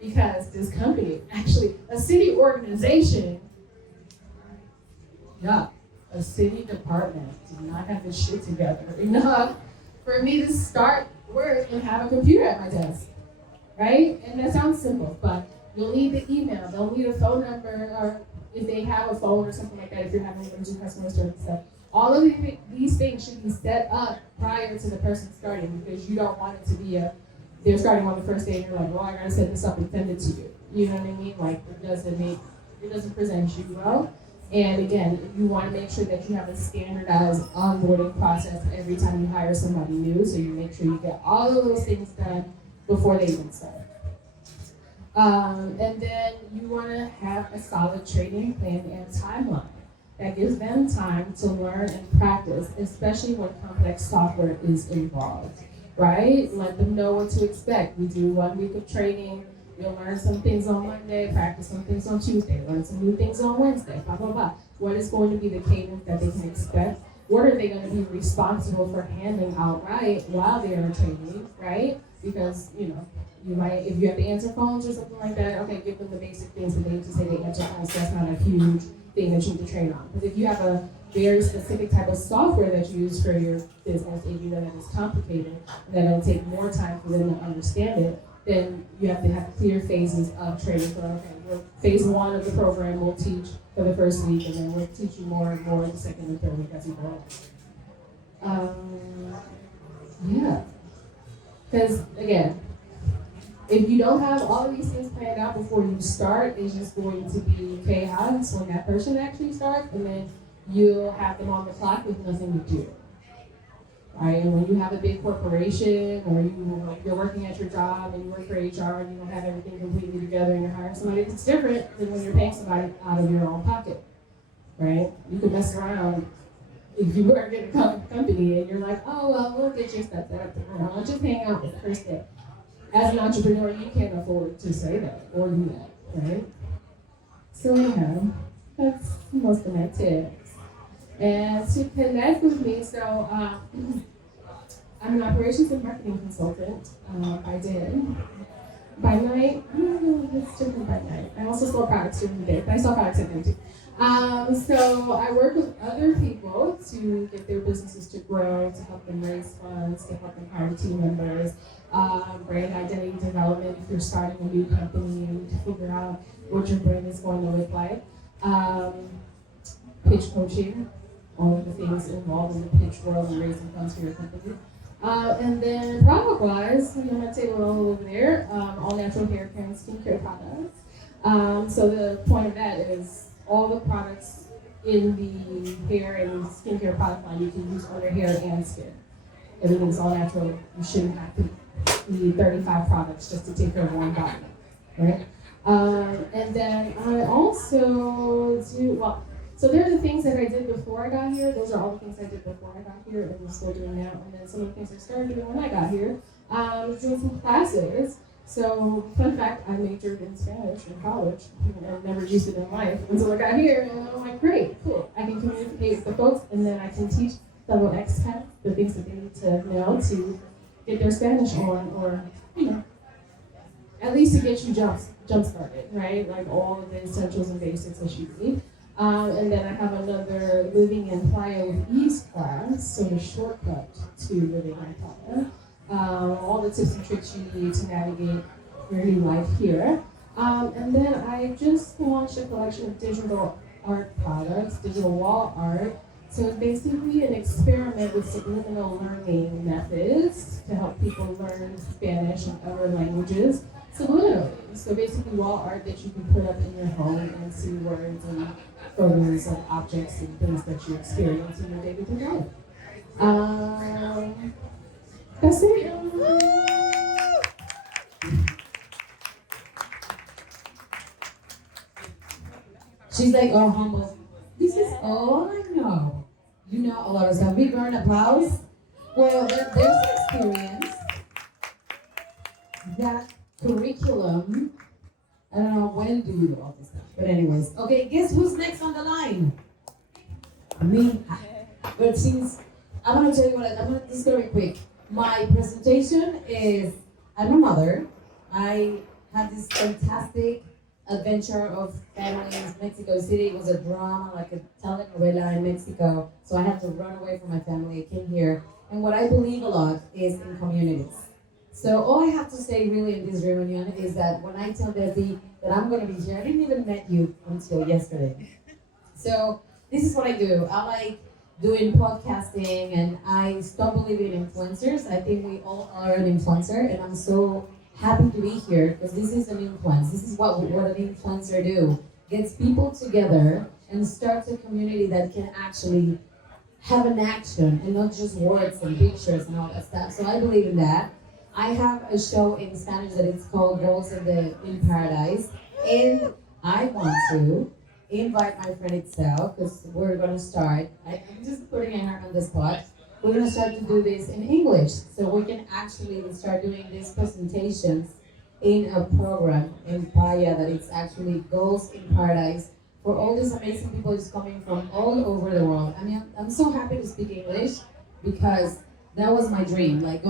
Because this company, actually, a city organization, a city department did not have this shit together enough for me to start work and have a computer at my desk, right? And that sounds simple, but you'll need the email, they'll need a phone number, or if they have a phone or something like that, if you're having them do customer service stuff. All of these things should be set up prior to the person starting, because you don't want it to be they're starting on the first day and you're like, well, I gotta set this up and send it to you. You know what I mean? Like, it doesn't present you well. And again, you want to make sure that you have a standardized onboarding process every time you hire somebody new, so you make sure you get all of those things done before they even start. And then you want to have a solid training plan and timeline that gives them time to learn and practice, especially when complex software is involved, right? Let them know what to expect. We do 1 week of training. You'll learn some things on Monday, practice some things on Tuesday, learn some new things on Wednesday, blah, blah, blah. What is going to be the cadence that they can expect? What are they going to be responsible for handling outright while they're in training, right? Because, you know, you might, if you have to answer phones or something like that, okay, give them the basic things that they need to say they answer phones. That's not a huge thing that you need to train on. But if you have a very specific type of software that you use for your business, and you know that it's complicated, and that it'll take more time for them to understand it, then you have to have clear phases of training for, okay, well, phase 1 of the program we'll teach for the first week, and then we'll teach you more and more the second and third week as you go. Yeah. Because, again, if you don't have all of these things planned out before you start, it's just going to be chaos when that person actually starts, and then you'll have them on the clock with nothing to do. Right? And when you have a big corporation, or you're working at your job and you work for HR and you don't have everything completely together and you're hiring somebody, it's different than when you're paying somebody out of your own pocket. Right? You can mess around if you work at a company and you're like, oh, well, we'll get your stuff set up tomorrow. I'll just hang out the first day. As an entrepreneur, you can't afford to say that or do that, right? So anyhow, that's most of my tips. And to connect with me, so I'm I'm an operations and marketing consultant by day. By night, I don't know if it's different by night. I also sell products during the day, but I sell products at night too. So I work with other people to get their businesses to grow, to help them raise funds, to help them hire team members, brand identity development if you're starting a new company and to figure out what your brand is going to look like. Pitch coaching, all of the things involved in the pitch world and raising funds for your company. And then product-wise, we have my table all over there, all natural hair care and skincare products. So the point of that is all the products in the hair and skincare product line you can use on your hair and skin. Everything's all natural. You shouldn't have to need 35 products just to take care of one body, right? And then I also do, well, so there are the things that I did before I got here. Those are all the things I did before I got here and I'm still doing now. And then some of the things I started doing when I got here. I was doing some classes. So, fun fact, I majored in Spanish in college. I never used it in life until I got here. And I'm like, great, cool. I can communicate with the folks and then I can teach fellow expats the things that they need to know to get their Spanish on, or, you know, at least to get you jump started, right? Like all of the essentials and basics that you need. And then I have another Living in Playa with Ease class, so the shortcut to living in Playa. All the tips and tricks you need to navigate your new life here. And then I just launched a collection of digital art products, digital wall art. So it's basically an experiment with subliminal learning methods to help people learn Spanish and other languages subliminally. So basically wall art that you can put up in your home and see words and photos of objects and things that you experience in your day-to-day life. That's it. She's like, oh, humble. This is all I know. You know a lot of stuff. Big round of applause. Well, there's experience. That curriculum. I don't know when do you do all this stuff. But anyways, okay, guess who's next on the line? Me. But since I'm gonna tell you what this is gonna be quick. My presentation is, I'm a mother. I had this fantastic adventure of family in Mexico City. It was a drama, like a telenovela in Mexico. So I had to run away from my family. I came here. And what I believe a lot is in communities. So all I have to say really in this reunion is that when I tell Desi that I'm gonna be here, I didn't even met you until yesterday. So this is what I do. I like doing podcasting and I still believe in influencers. I think we all are an influencer and I'm so happy to be here because this is an influence. This is what an influencer do. Gets people together and starts a community that can actually have an action and not just words and pictures and all that stuff. So I believe in that. I have a show in Spanish that it's called Goals in Paradise. And I want to invite my friend Itzel because we're gonna start. I'm just putting her on the spot. We're gonna start to do this in English, so we can actually start doing these presentations in a program in Playa that it's actually Goals in Paradise for all these amazing people who's coming from all over the world. I mean, I'm so happy to speak English because that was my dream, like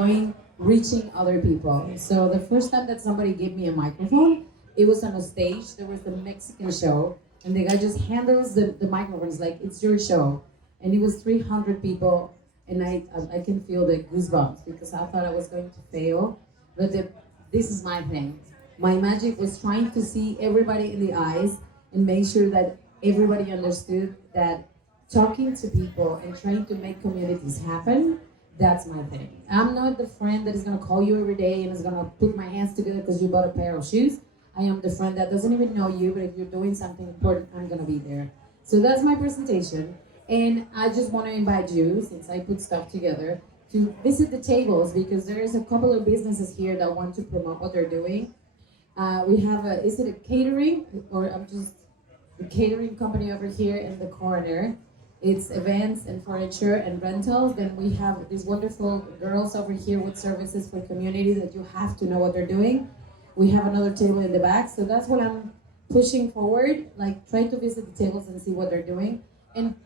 reaching other people. So the first time that somebody gave me a microphone, it was on a stage. There was the Mexican show, and the guy just handles the microphone. It's like, it's your show. And it was 300 people, and I can feel the goosebumps because I thought I was going to fail. But this is my thing. My magic was trying to see everybody in the eyes and make sure that everybody understood that talking to people and trying to make communities happen, that's my thing. I'm not the friend that is gonna call you every day and is gonna put my hands together because you bought a pair of shoes. I am the friend that doesn't even know you, but if you're doing something important, I'm gonna be there. So that's my presentation. And I just want to invite you, since I put stuff together, to visit the tables because there's a couple of businesses here that want to promote what they're doing. We have is it a catering, or I'm just a catering company over here in the corner. It's events and furniture and rentals. Then we have these wonderful girls over here with services for community that you have to know what they're doing. We have another table in the back. So that's what I'm pushing forward, like try to visit the tables and see what they're doing and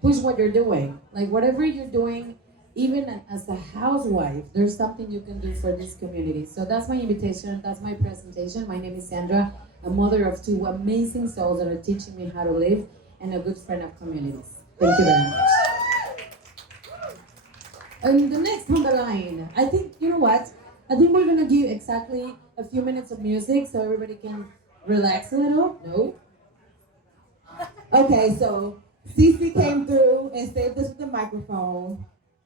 push what you're doing. Like whatever you're doing, even as a housewife, there's something you can do for this community. So that's my invitation, that's my presentation. My name is Sandra, a mother of two amazing souls that are teaching me how to live, and a good friend of communities. Thank you very much. And the next on the line, I think, you know what? I think we're gonna give exactly a few minutes of music so everybody can relax a little. No? Okay, so Cece came through and saved us with the microphone.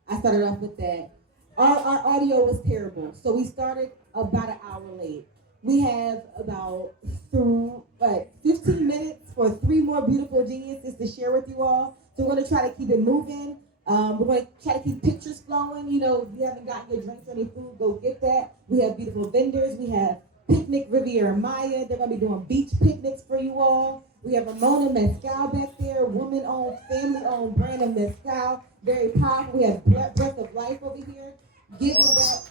I started off with that. Our audio was terrible, so we started about an hour late. We have about 15 minutes for 3 more beautiful geniuses to share with you all. So we're gonna try to keep it moving. We're gonna try to keep pictures flowing. You know, if you haven't gotten your drinks or any food, go get that. We have beautiful vendors. We have Picnic Riviera Maya. They're gonna be doing beach picnics for you all. We have Ramona Mezcal back there, woman-owned, family-owned brand of mezcal. Very powerful. We have Breath of Life over here, giving back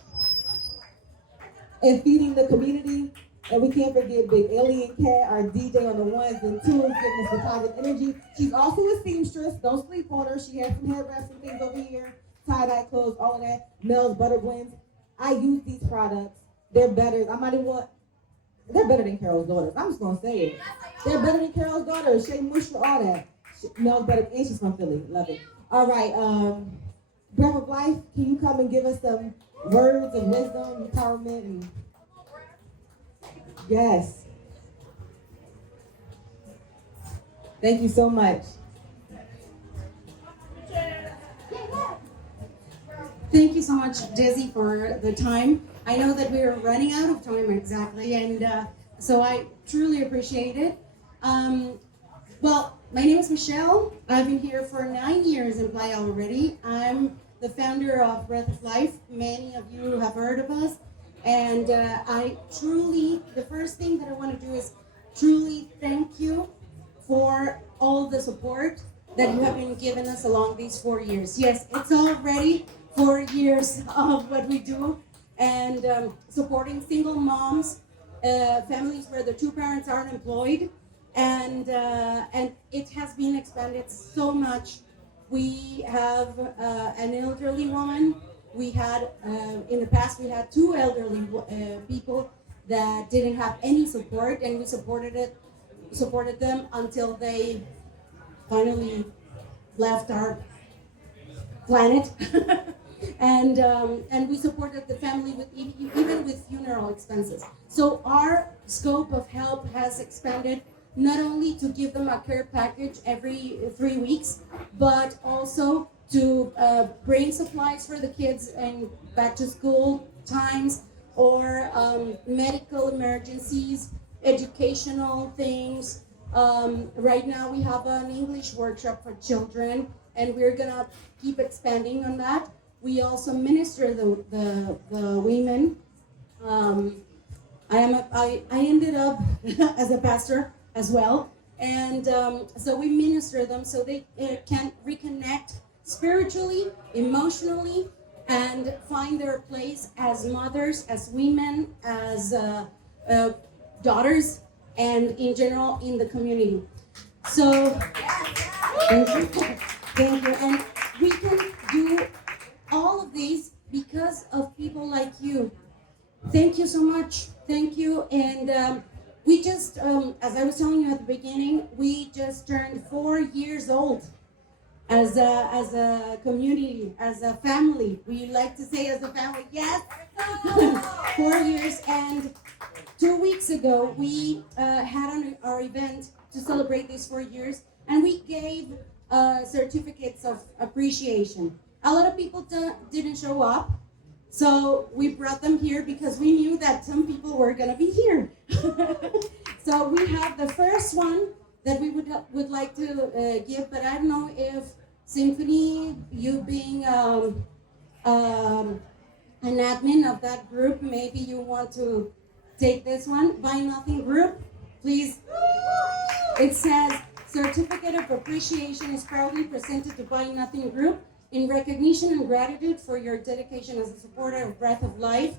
and feeding the community. And we can't forget Big Alien Cat, our DJ on the ones and twos, giving us the positive energy. She's also a seamstress. Don't sleep on her. She has some hair wraps and things over here, tie-dye clothes, all of that. Mel's Butter Blends. I use these products. They're better. They're better than Carol's Daughters. I'm just gonna say it. They're better than Carol's Daughters. Shea Moisture, all that. Mel's better, and she's from Philly. Love it. All right, Breath of Life, can you come and give us some words of wisdom, empowerment, and yes. Thank you so much. Thank you so much, Desi, for the time. I know that we're running out of time exactly, and so I truly appreciate it. Well, my name is Michelle. I've been here for 9 years in Playa already. I'm the founder of Breath of Life. Many of you have heard of us. And the first thing that I want to do is truly thank you for all the support that you have been giving us along these 4 years. Yes, it's already 4 years of what we do, and supporting single moms, families where the 2 parents aren't employed, and it has been expanded so much. We have an elderly woman. We had, in the past, we had 2 elderly people that didn't have any support, and we supported them until they finally left our planet. And we supported the family with even with funeral expenses. So our scope of help has expanded, not only to give them a care package every 3 weeks, but also to bring supplies for the kids and back to school times, or medical emergencies, educational things. Right now we have an English workshop for children, and we're gonna keep expanding on that. We also minister the women. I ended up as a pastor as well, and so we minister them so they can reconnect spiritually, emotionally, and find their place as mothers, as women, as daughters, and in general in the community. So, thank you. And we can do all of these because of people like you. Thank you so much. Thank you. And we just, as I was telling you at the beginning, we just turned 4 years old as a community, as a family. We like to say as a family, yes. 4 years. And 2 weeks ago, we had our event to celebrate these 4 years, and we gave certificates of appreciation. A lot of people didn't show up, so we brought them here because we knew that some people were gonna be here. So we have the first one that we would like to give, but I don't know if Symphony, you being an admin of that group, maybe you want to take this one. Buy Nothing Group, please. It says, Certificate of Appreciation is proudly presented to Buy Nothing Group in recognition and gratitude for your dedication as a supporter of Breath of Life.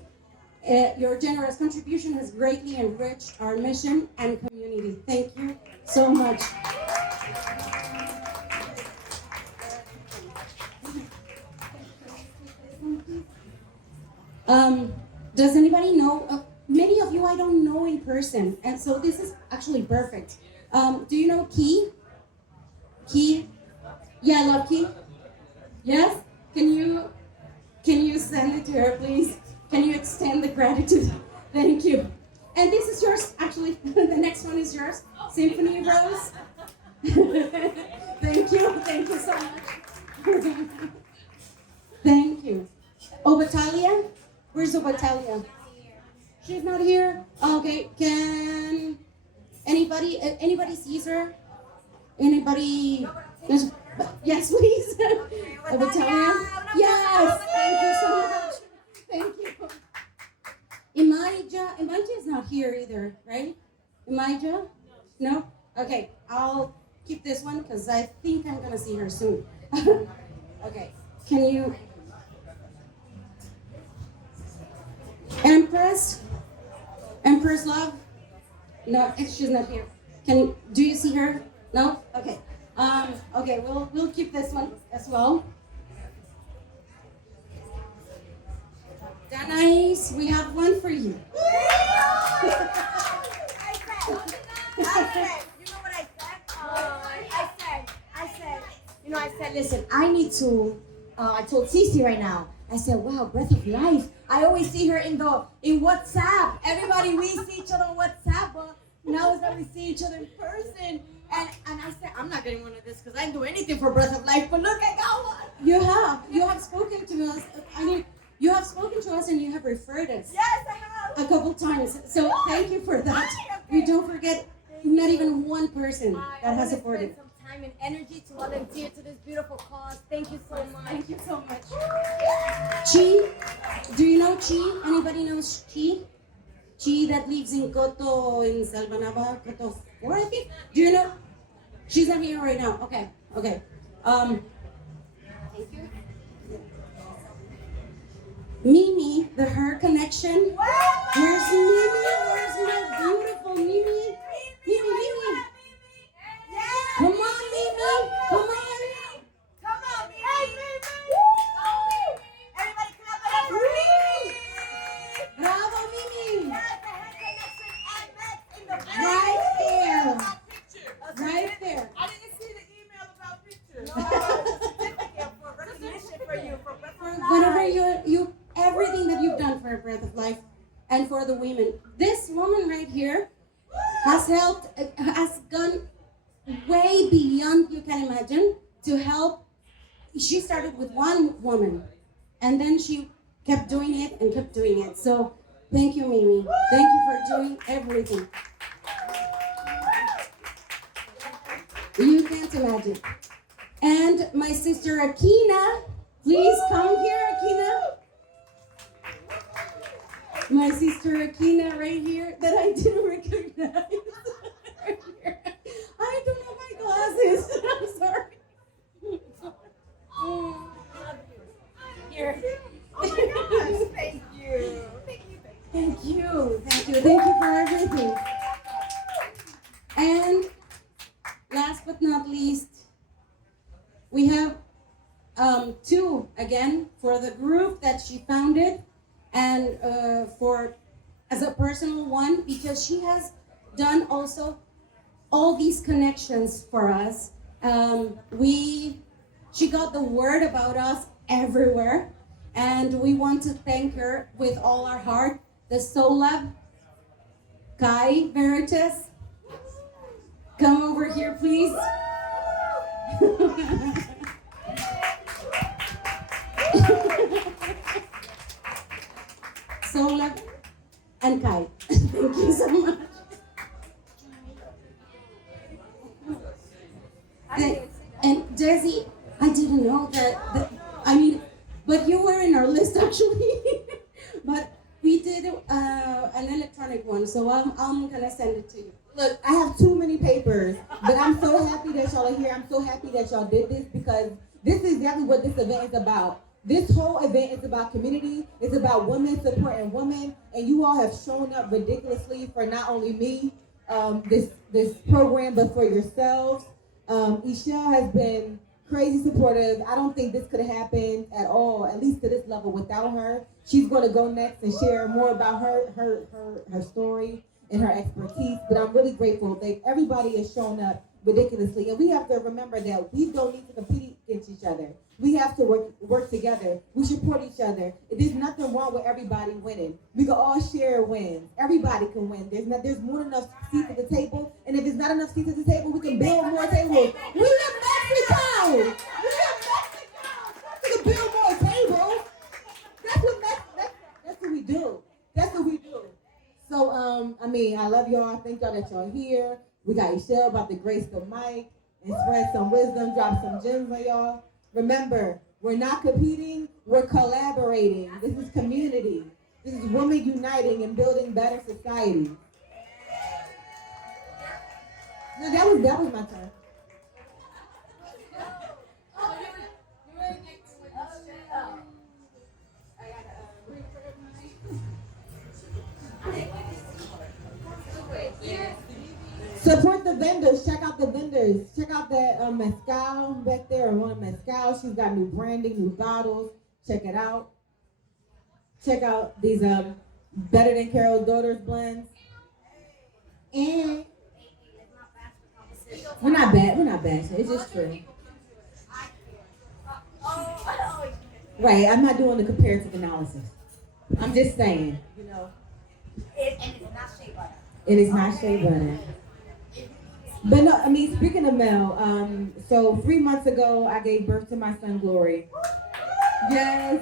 Your generous contribution has greatly enriched our mission and community. Thank you so much. Does anybody know? Many of you I don't know in person, and so this is actually perfect. Do you know Key? Key? Yeah, love Key. Yes? Can you send it to her, please? Can you extend the gratitude? Thank you. And this is yours, actually. The next one is yours. Symphony Rose. Thank you so much. Thank you. Obatalia? Where's Obatalia? She's not here? Okay, can anybody sees her? Anybody? Yes, please. Obatalia? Yes, thank you so much. Thank you. Imajah is not here either, right? Imajah? No? Okay, I'll keep this one because I think I'm gonna see her soon. Okay, can you? Empress Love? No, she's not here. Do you see her? No? Okay. Okay, we'll keep this one as well. Danais, we have one for you. I said, listen, I need to, I told Cece right now, I said, wow, Breath of Life. I always see her in WhatsApp. Everybody, we see each other on WhatsApp, but now is that we see each other in person. And I said, I'm not getting one of this because I didn't do anything for Breath of Life, but look, I got one. You have spoken to us. I mean, you have spoken to us and you have referred us. Yes, I have. A couple times. So thank you for that. We don't forget not even one person that has supported. Some time and energy to volunteer to this beautiful cause. Thank you so much. Thank you so much. Chi, do you know Chi? Anybody knows Chi? Chi that lives in Coto, in Salvanaba, Coto 4, I think. Do you know? She's not here right now. Okay. Thank you. Mimi, the Her Connection. Where's Mimi? Where's my beautiful Mimi? Mimi. Come on, Mimi. Come on. Come on, Mimi. Hey, Mimi. Everybody clap it up for Mimi. Bravo, Mimi. Yes, the Head Connection and Max in the building. Right there. Picture. Right there. I didn't see the email about pictures. No, it's a certificate for recognition for you, for Breath of Life. Whatever you everything that you've done for Breath of Life and for the women. This woman right here has gone way beyond you can imagine to help. She started with one woman and then she kept doing it. So thank you, Mimi. Thank you for doing everything. You can't imagine. And my sister Akina, please come here, Akina. My sister Akina right here that I didn't recognize. Right here. I don't have my glasses. I'm sorry. Here. Oh my gosh, thank you. Thank you for everything. And last but not least, we have two again for the group that she founded and for as a personal one because she has done also all these connections for us. She got the word about us everywhere, and we want to thank her with all our heart. The Soul Lab, Kai Veritas, come over here, please. Soul Lab and Kai. Thank you so much. And Desi, I didn't know that. But you were in our list actually. But we did an electronic one, so I'm gonna send it to you. Look, I have too many papers, but I'm so happy that y'all are here. I'm so happy that y'all did this because this is exactly what this event is about. This whole event is about community. It's about women supporting women, and you all have shown up ridiculously for not only me, this program, but for yourselves. Ishel has been crazy supportive. I don't think this could have happened at all, at least to this level, without her. She's going to go next and share more about her story and her expertise. But I'm really grateful that everybody has shown up ridiculously, and we have to remember that we don't need to compete against each other. We have to work together. We support each other. There's nothing wrong with everybody winning. We can all share wins. Everybody can win. There's more than enough seats at the table, and if there's not enough seats at the table, we can build more tables. We in Mexico. We in Mexico. We can build more tables. That's what we do. That's what we do. So I love y'all. Thank y'all that y'all here. We got Michelle about to grace the mic and spread some wisdom, drop some gems on y'all. Remember, we're not competing, we're collaborating. This is community. This is women uniting and building better society. No, that was my turn. Support the vendors. Check out the vendors. Check out that mezcal back there. I want mezcal. She's got new branding, new bottles. Check it out. Check out these Better Than Carol's Daughters blends. And we're not bad. We're not bad. It's just true. Right. I'm not doing the comparative analysis. I'm just saying. You know. And it's not shea butter. It is not shea butter. But no, speaking of Mel, so 3 months ago, I gave birth to my son, Glory. Yes.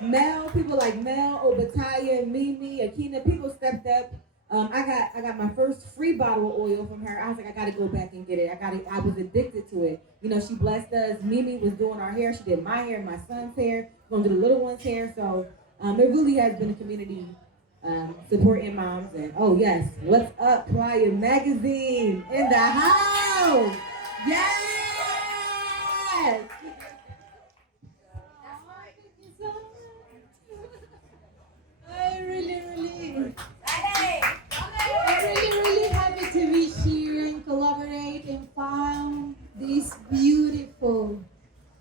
Mel, people like Mel, Obadiah, Mimi, Akina, people stepped up. I got my first free bottle of oil from her. I was like, I gotta go back and get it. I was addicted to it. You know, she blessed us. Mimi was doing our hair. She did my hair, my son's hair, gonna do the little one's hair. So it really has been a community supporting moms. And oh yes, what's up, Playa magazine in the house? Yes. I'm really happy to be here and collaborate and found this beautiful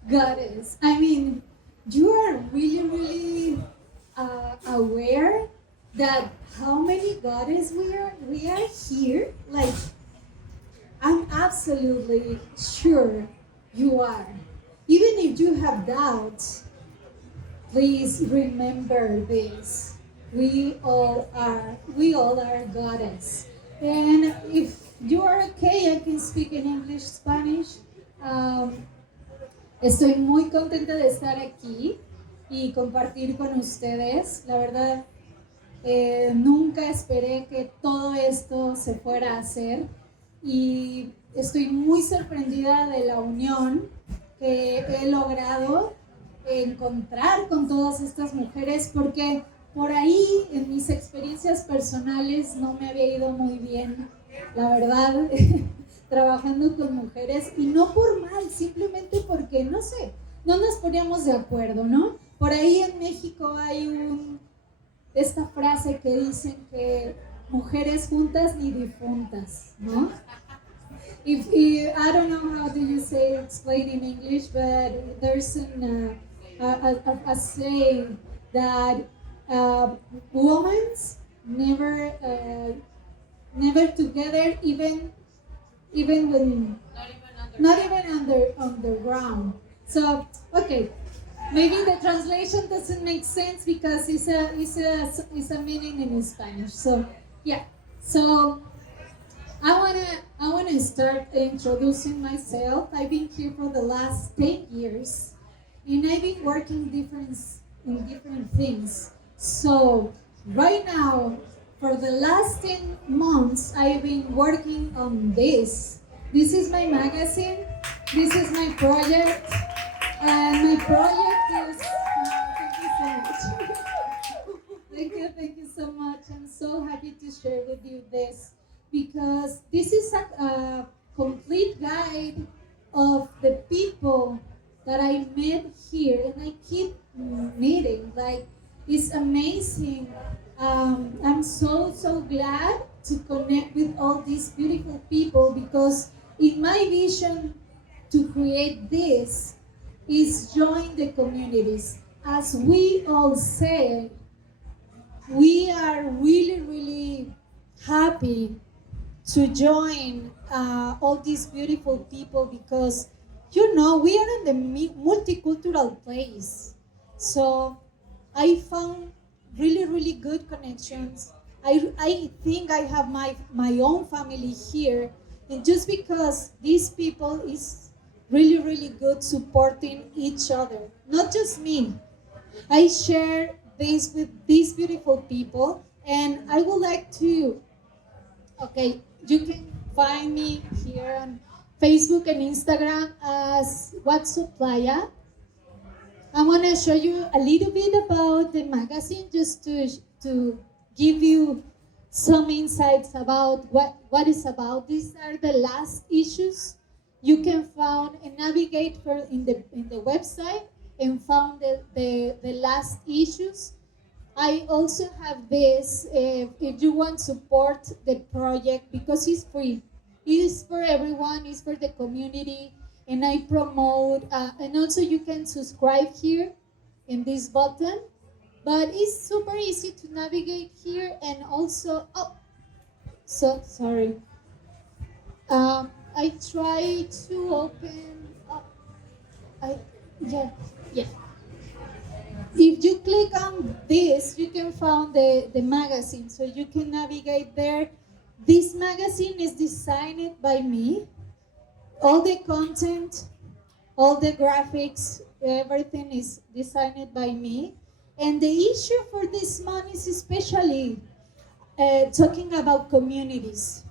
goddess. You are really aware that how many goddesses we are here. Like, I'm absolutely sure you are. Even if you have doubts, please remember this. We all are goddess. And if you are okay, I can speak in English, Spanish. Estoy muy contenta de estar aquí y compartir con ustedes. La verdad, nunca esperé que todo esto se fuera a hacer y estoy muy sorprendida de la unión que he logrado encontrar con todas estas mujeres, porque por ahí en mis experiencias personales no me había ido muy bien, la verdad, trabajando con mujeres, y no por mal, simplemente porque, no sé, no nos poníamos de acuerdo, ¿no? Por ahí en México hay esta frase que dicen que mujeres juntas ni difuntas, ¿no? I don't know how do you say explain in English, but there's a saying that women never together, even when not even underground. So okay, maybe the translation doesn't make sense because it's a meaning in Spanish. So yeah, so I wanna start introducing myself. I've been here for the last 10 years, and I've been working in different things. So right now, for the last 10 months, I've been working on this. This is my magazine. This is my project. And my project is, thank you so much. I'm so happy to share with you this, because this is a complete guide of the people that I met here, and I keep meeting. Like, it's amazing. I'm so glad to connect with all these beautiful people, because in my vision to create this is join the communities. As we all say, we are really, really happy to join all these beautiful people because, you know, we are in the multicultural place. So I found really, really good connections. I think I have my own family here. And just because these people is really, really good supporting each other, not just me. I share this with these beautiful people, and I would like to, okay, you can find me here on Facebook and Instagram as What's Up Playa. I want to show you a little bit about the magazine just to give you some insights about what is about. These are the last issues. You can find and navigate in the website and found the last issues. I also have this if you want to support the project because it's free. It is for everyone, it's for the community, and I promote, and also you can subscribe here in this button, but it's super easy to navigate here and also, oh, so sorry. I try to open, yeah, yeah. If you click on this, you can find the magazine, so you can navigate there. This magazine is designed by me. All the content, all the graphics, everything is designed by me. And the issue for this month is especially talking about communities.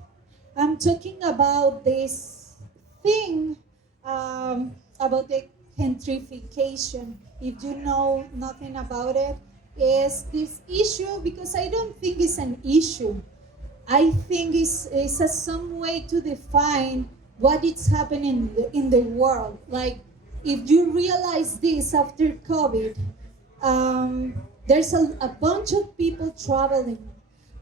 I'm talking about this thing about the gentrification. If you know nothing about it, is this issue because I don't think it's an issue. I think it's some way to define what is happening in the world. Like, if you realize this after COVID, there's a bunch of people traveling.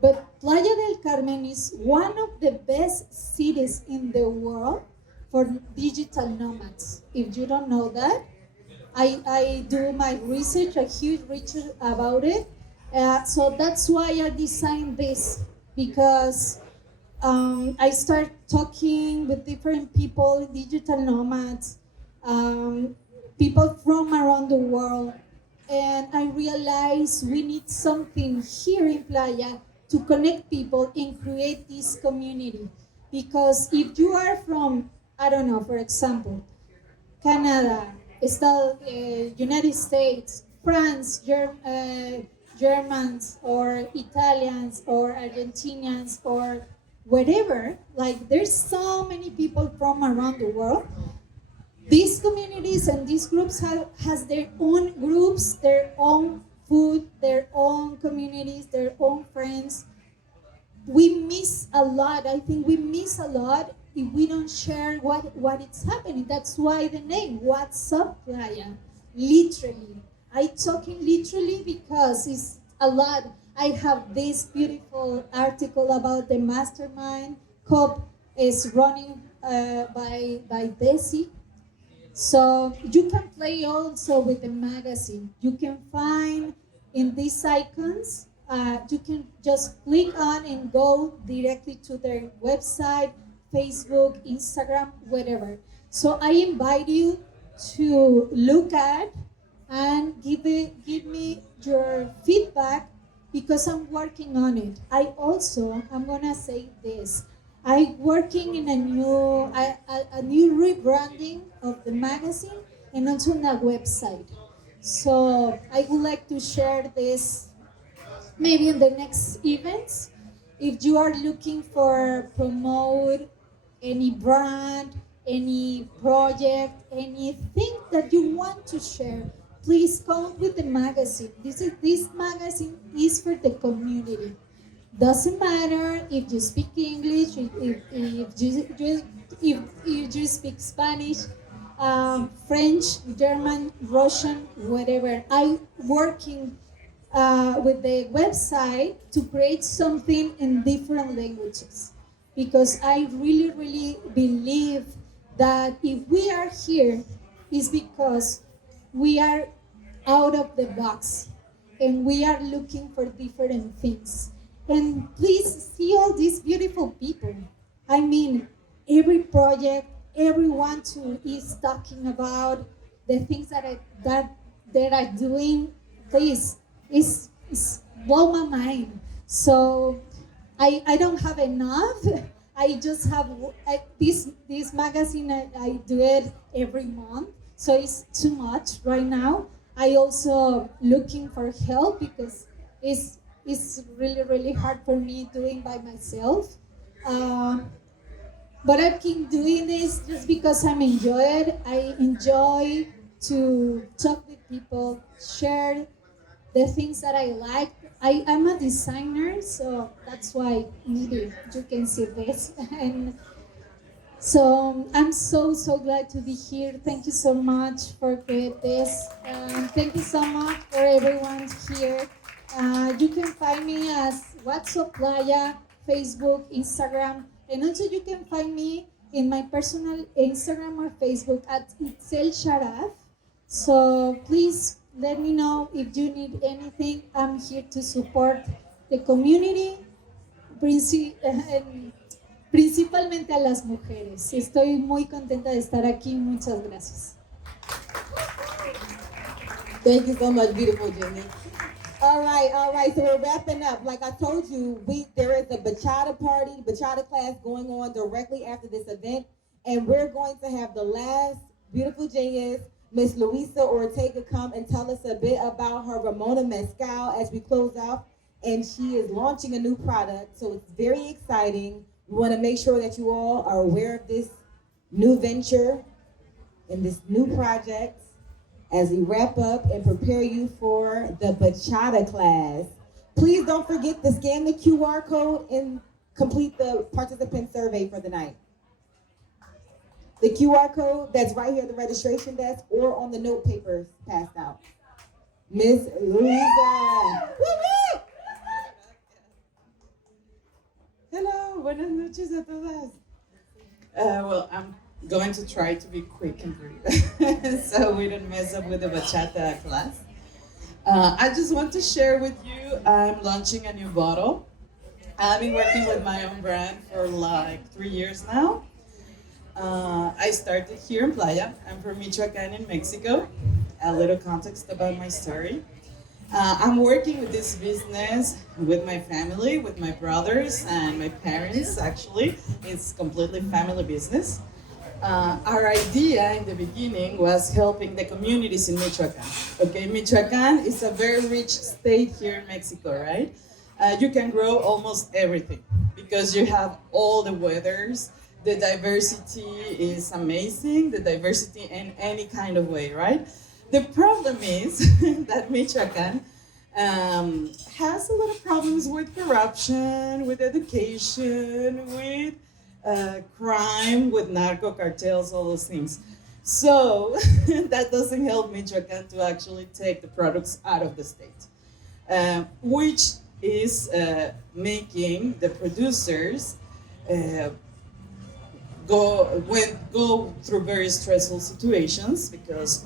But Playa del Carmen is one of the best cities in the world for digital nomads. If you don't know that, I do my research, a huge research about it. So that's why I designed this, because I start talking with different people, digital nomads, people from around the world, and I realized we need something here in Playa to connect people and create this community. Because if you are from, I don't know, for example, Canada, United States, France, Germans, or Italians, or Argentinians, or wherever, like there's so many people from around the world. These communities and these groups has their own groups, their own food, their own communities, their own friends. We miss a lot. I think we miss a lot if we don't share what is happening. That's why the name, What's Up Playa? Literally. I talking literally because it's a lot. I have this beautiful article about the mastermind. COP is running by Desi. So you can play also with the magazine. You can find in these icons, you can just click on and go directly to their website, Facebook, Instagram, whatever. So I invite you to look at and give me your feedback because I'm working on it. I'm gonna say this. I'm working in a new rebranding of the magazine and also on the website. So I would like to share this maybe in the next events. If you are looking for promote any brand, any project, anything that you want to share, please come with the magazine. This magazine is for the community. Doesn't matter if you speak English, if you speak Spanish, French, German, Russian, whatever. I'm working with the website to create something in different languages because I really, really believe that if we are here, is because we are out of the box and we are looking for different things. And please see all these beautiful people. I mean, every project, everyone is talking about the things that are doing. Please, it's blow my mind. So I don't have enough. I just have this magazine. I do it every month, so it's too much right now. I also looking for help because it's really hard for me doing by myself. But I keep doing this just because I'm enjoyed. I enjoy to talk with people, share the things that I like. I am a designer, so that's why maybe you can see this. And so I'm so glad to be here. Thank you so much for creating this. Thank you so much for everyone here. You can find me as WhatsApp Playa, Facebook, Instagram, and also you can find me in my personal Instagram or Facebook at Itzel Sharaf. So please let me know if you need anything. I'm here to support the community, principalmente a las mujeres. Estoy muy contenta de estar aquí. Muchas gracias. Thank you so much, beautiful Jenny. All right. So we're wrapping up. Like I told you, there is a bachata party, bachata class going on directly after this event, and we're going to have the last beautiful genius, Miss Luisa Ortega, come and tell us a bit about her Ramona Mezcal as we close out. And she is launching a new product, so it's very exciting. We want to make sure that you all are aware of this new venture and this new project as we wrap up and prepare you for the bachata class. Please don't forget to scan the QR code and complete the participant survey for the night. The QR code that's right here at the registration desk or on the note papers passed out. Miss Luisa. Woo-woo! Hello, buenas noches a todas. Well, I'm going to try to be quick and brief so we don't mess up with the bachata class. I just want to share with you, I'm launching a new bottle. I've been working with my own brand for like 3 years now. I started here in Playa. I'm from Michoacan in Mexico. A little context about my story. I'm working with this business with my family, with my brothers and my parents, actually. It's completely family business. Our idea in the beginning was helping the communities in Michoacan. Okay, Michoacan is a very rich state here in Mexico, right? You can grow almost everything because you have all the weathers. The diversity is amazing, the diversity in any kind of way, right? The problem is that Michoacan has a lot of problems with corruption, with education, with crime, with narco cartels, all those things. So that doesn't help Michoacan to actually take the products out of the state, which is making the producers go through very stressful situations because,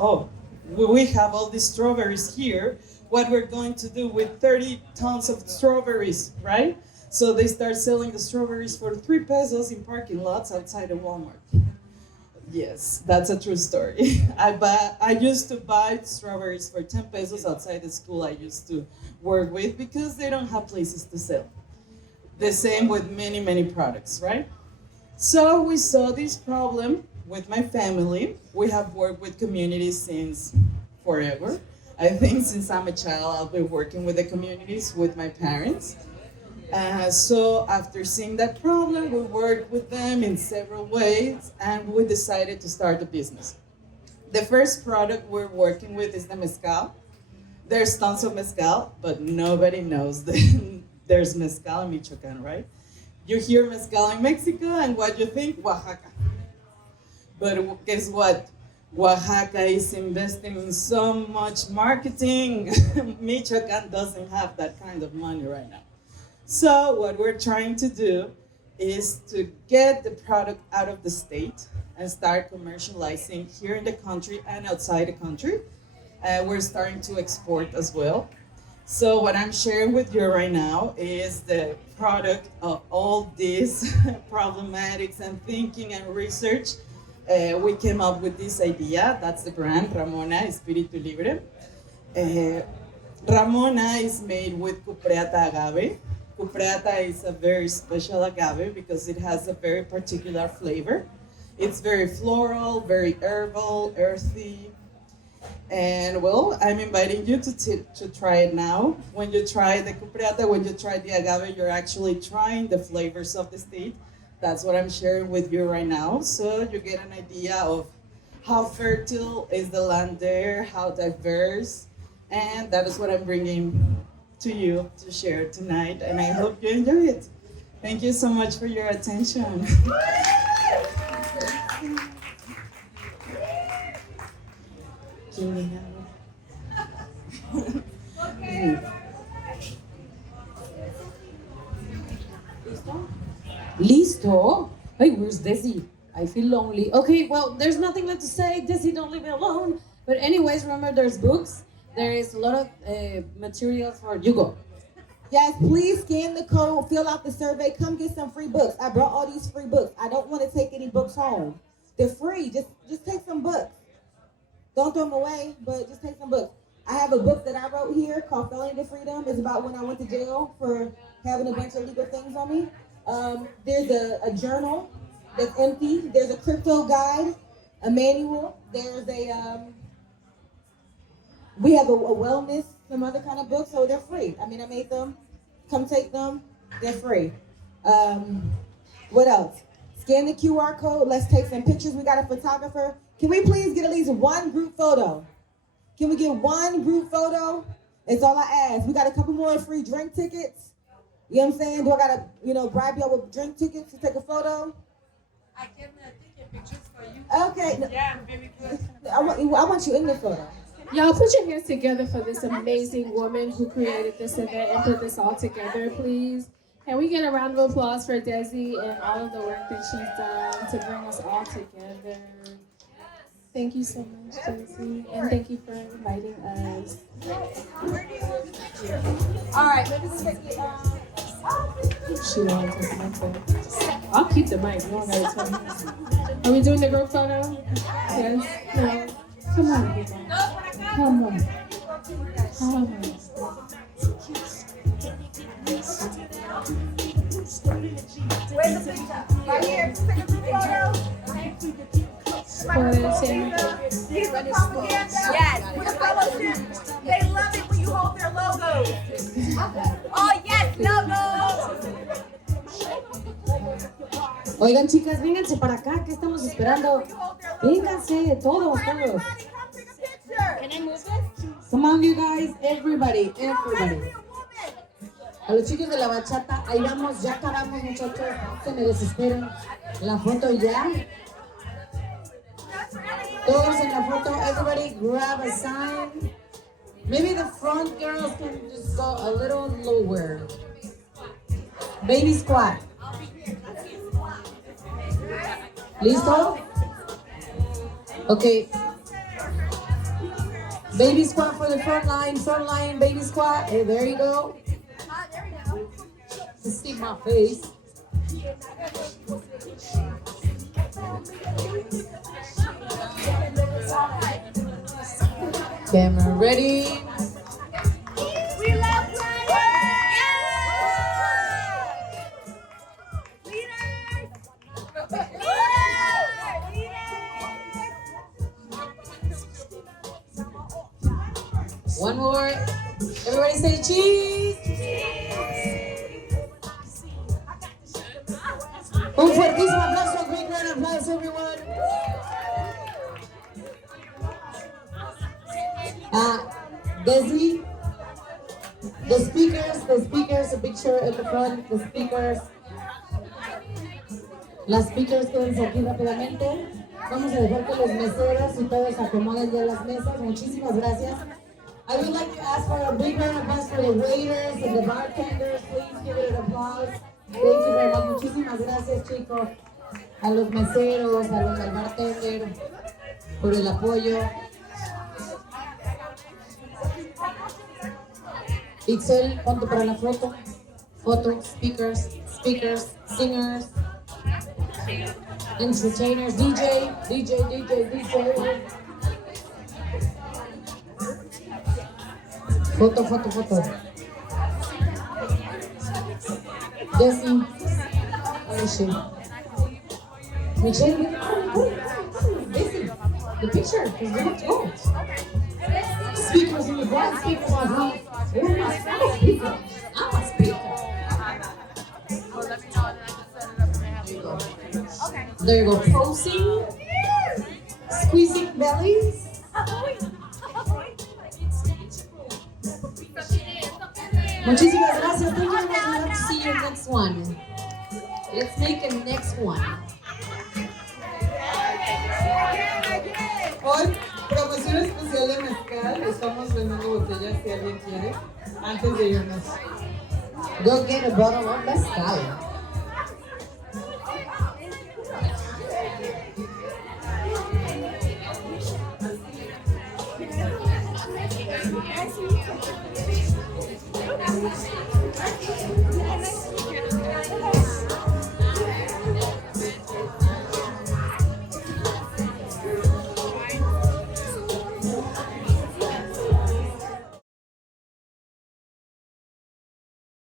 we have all these strawberries here. What we're going to do with 30 tons of strawberries, right? So they start selling the strawberries for 3 pesos in parking lots outside of Walmart. Yes, that's a true story. I used to buy strawberries for 10 pesos outside the school I used to work with because they don't have places to sell. The same with many products, right? So we saw this problem with my family. We have worked with communities since forever. I think since I'm a child, I've been working with the communities with my parents. So after seeing that problem, we worked with them in several ways and we decided to start a business. The first product we're working with is the mezcal. There's tons of mezcal, but nobody knows that there's mezcal in Michoacan, right? You hear mezcal in Mexico and what you think? Oaxaca. But guess what? Oaxaca is investing in so much marketing. Michoacan doesn't have that kind of money right now. So what we're trying to do is to get the product out of the state and start commercializing here in the country and outside the country. We're starting to export as well. So what I'm sharing with you right now is the product of all these problematics and thinking and research. We came up with this idea. That's the brand, Ramona Espíritu Libre. Ramona is made with cupreata agave. Cupreata is a very special agave because it has a very particular flavor. It's very floral, very herbal, earthy. And well, I'm inviting you to try it now. When you try the cupreata, when you try the agave, you're actually trying the flavors of the state. That's what I'm sharing with you right now. So you get an idea of how fertile is the land there, how diverse, and that is what I'm bringing to you to share tonight. And I hope you enjoy it. Thank you so much for your attention. Listo? Hey, where's Desi? I feel lonely. Okay, well, there's nothing left to say. Desi, don't leave me alone. But anyways, remember there's books. There is a lot of material for you go. Yes, please scan the code, fill out the survey, come get some free books. I brought all these free books. I don't want to take any books home. They're free. Just take some books. Don't throw them away, but just take some books. I have a book that I wrote here called Felony to Freedom. It's about when I went to jail for having a bunch of legal things on me. There's a journal that's empty. There's a crypto guide, a manual. There's we have a wellness, some other kind of books, so they're free. I mean, I made them. Come take them. They're free. What else? Scan the QR code. Let's take some pictures. We got a photographer. Can we please get at least one group photo? Can we get one group photo? It's all I ask. We got a couple more free drink tickets. You know what I'm saying? Do I gotta, bribe y'all with drink tickets to take a photo? I can take your pictures for you. Okay. Yeah, very good. I want you in the photo. Y'all put your hands together for this amazing woman who created this event and put this all together, please. Can we get a round of applause for Desi and all of the work that she's done to bring us all together? Thank you so much, Desi, and thank you for inviting us. All right, let me take it. She wants to take I'll keep the mic. You don't gotta tell me. Are we doing the group photo? Yes? No? Come on, people. Come on. Come on. Where's the picture? Right here. Take a group photo. He's the propaganda. Yes, with the fellowship. They love it when you hold their logos. Oh, yes, logos. Oigan, chicas, vénganse para acá. ¿Qué estamos esperando? Vénganse, todos. Come on, you guys. Everybody. A los chicos de la bachata, ahí vamos, ya acabamos, muchachos. Se me desesperan. La foto ya. Todos en la foto. Everybody grab a sign. Maybe the front girls can just go a little lower. Baby squat. ¿Listo? Okay. Baby squat for the front line, baby squat. Hey, there you go. To see my face. Camera ready. We love Playa. One more. Everybody say cheese. Un fuertísimo aplauso, a big round of applause, everyone. Desi, the speakers, a picture at the front, the speakers. Las speakers quédense aquí rápidamente. Vamos a dejar que los meseros y todos acomoden ya las mesas. Muchísimas gracias. I would like to ask for a big round of applause for the waiters and the bartenders. Please give it an applause. Thank you very much. Muchísimas gracias, chicos. A los meseros, a los del bartender, por el apoyo. Itzel, ponte para la foto. Foto, speakers, singers, entertainers, DJ. Foto. Desi, where is she? Michelle, Desi, the picture, because we have to go. Speakers in the front, speakers on top. I'm a speaker. There you go. Posing, squeezing bellies. Muchísimas gracias. Thank you very much. We'd love to see you next one. Let's make a next one. Hoy, promoción especial de mezcal. Estamos vendiendo botellas si alguien quiere. Antes de irnos. Go get a bottle of mezcal. Thank you.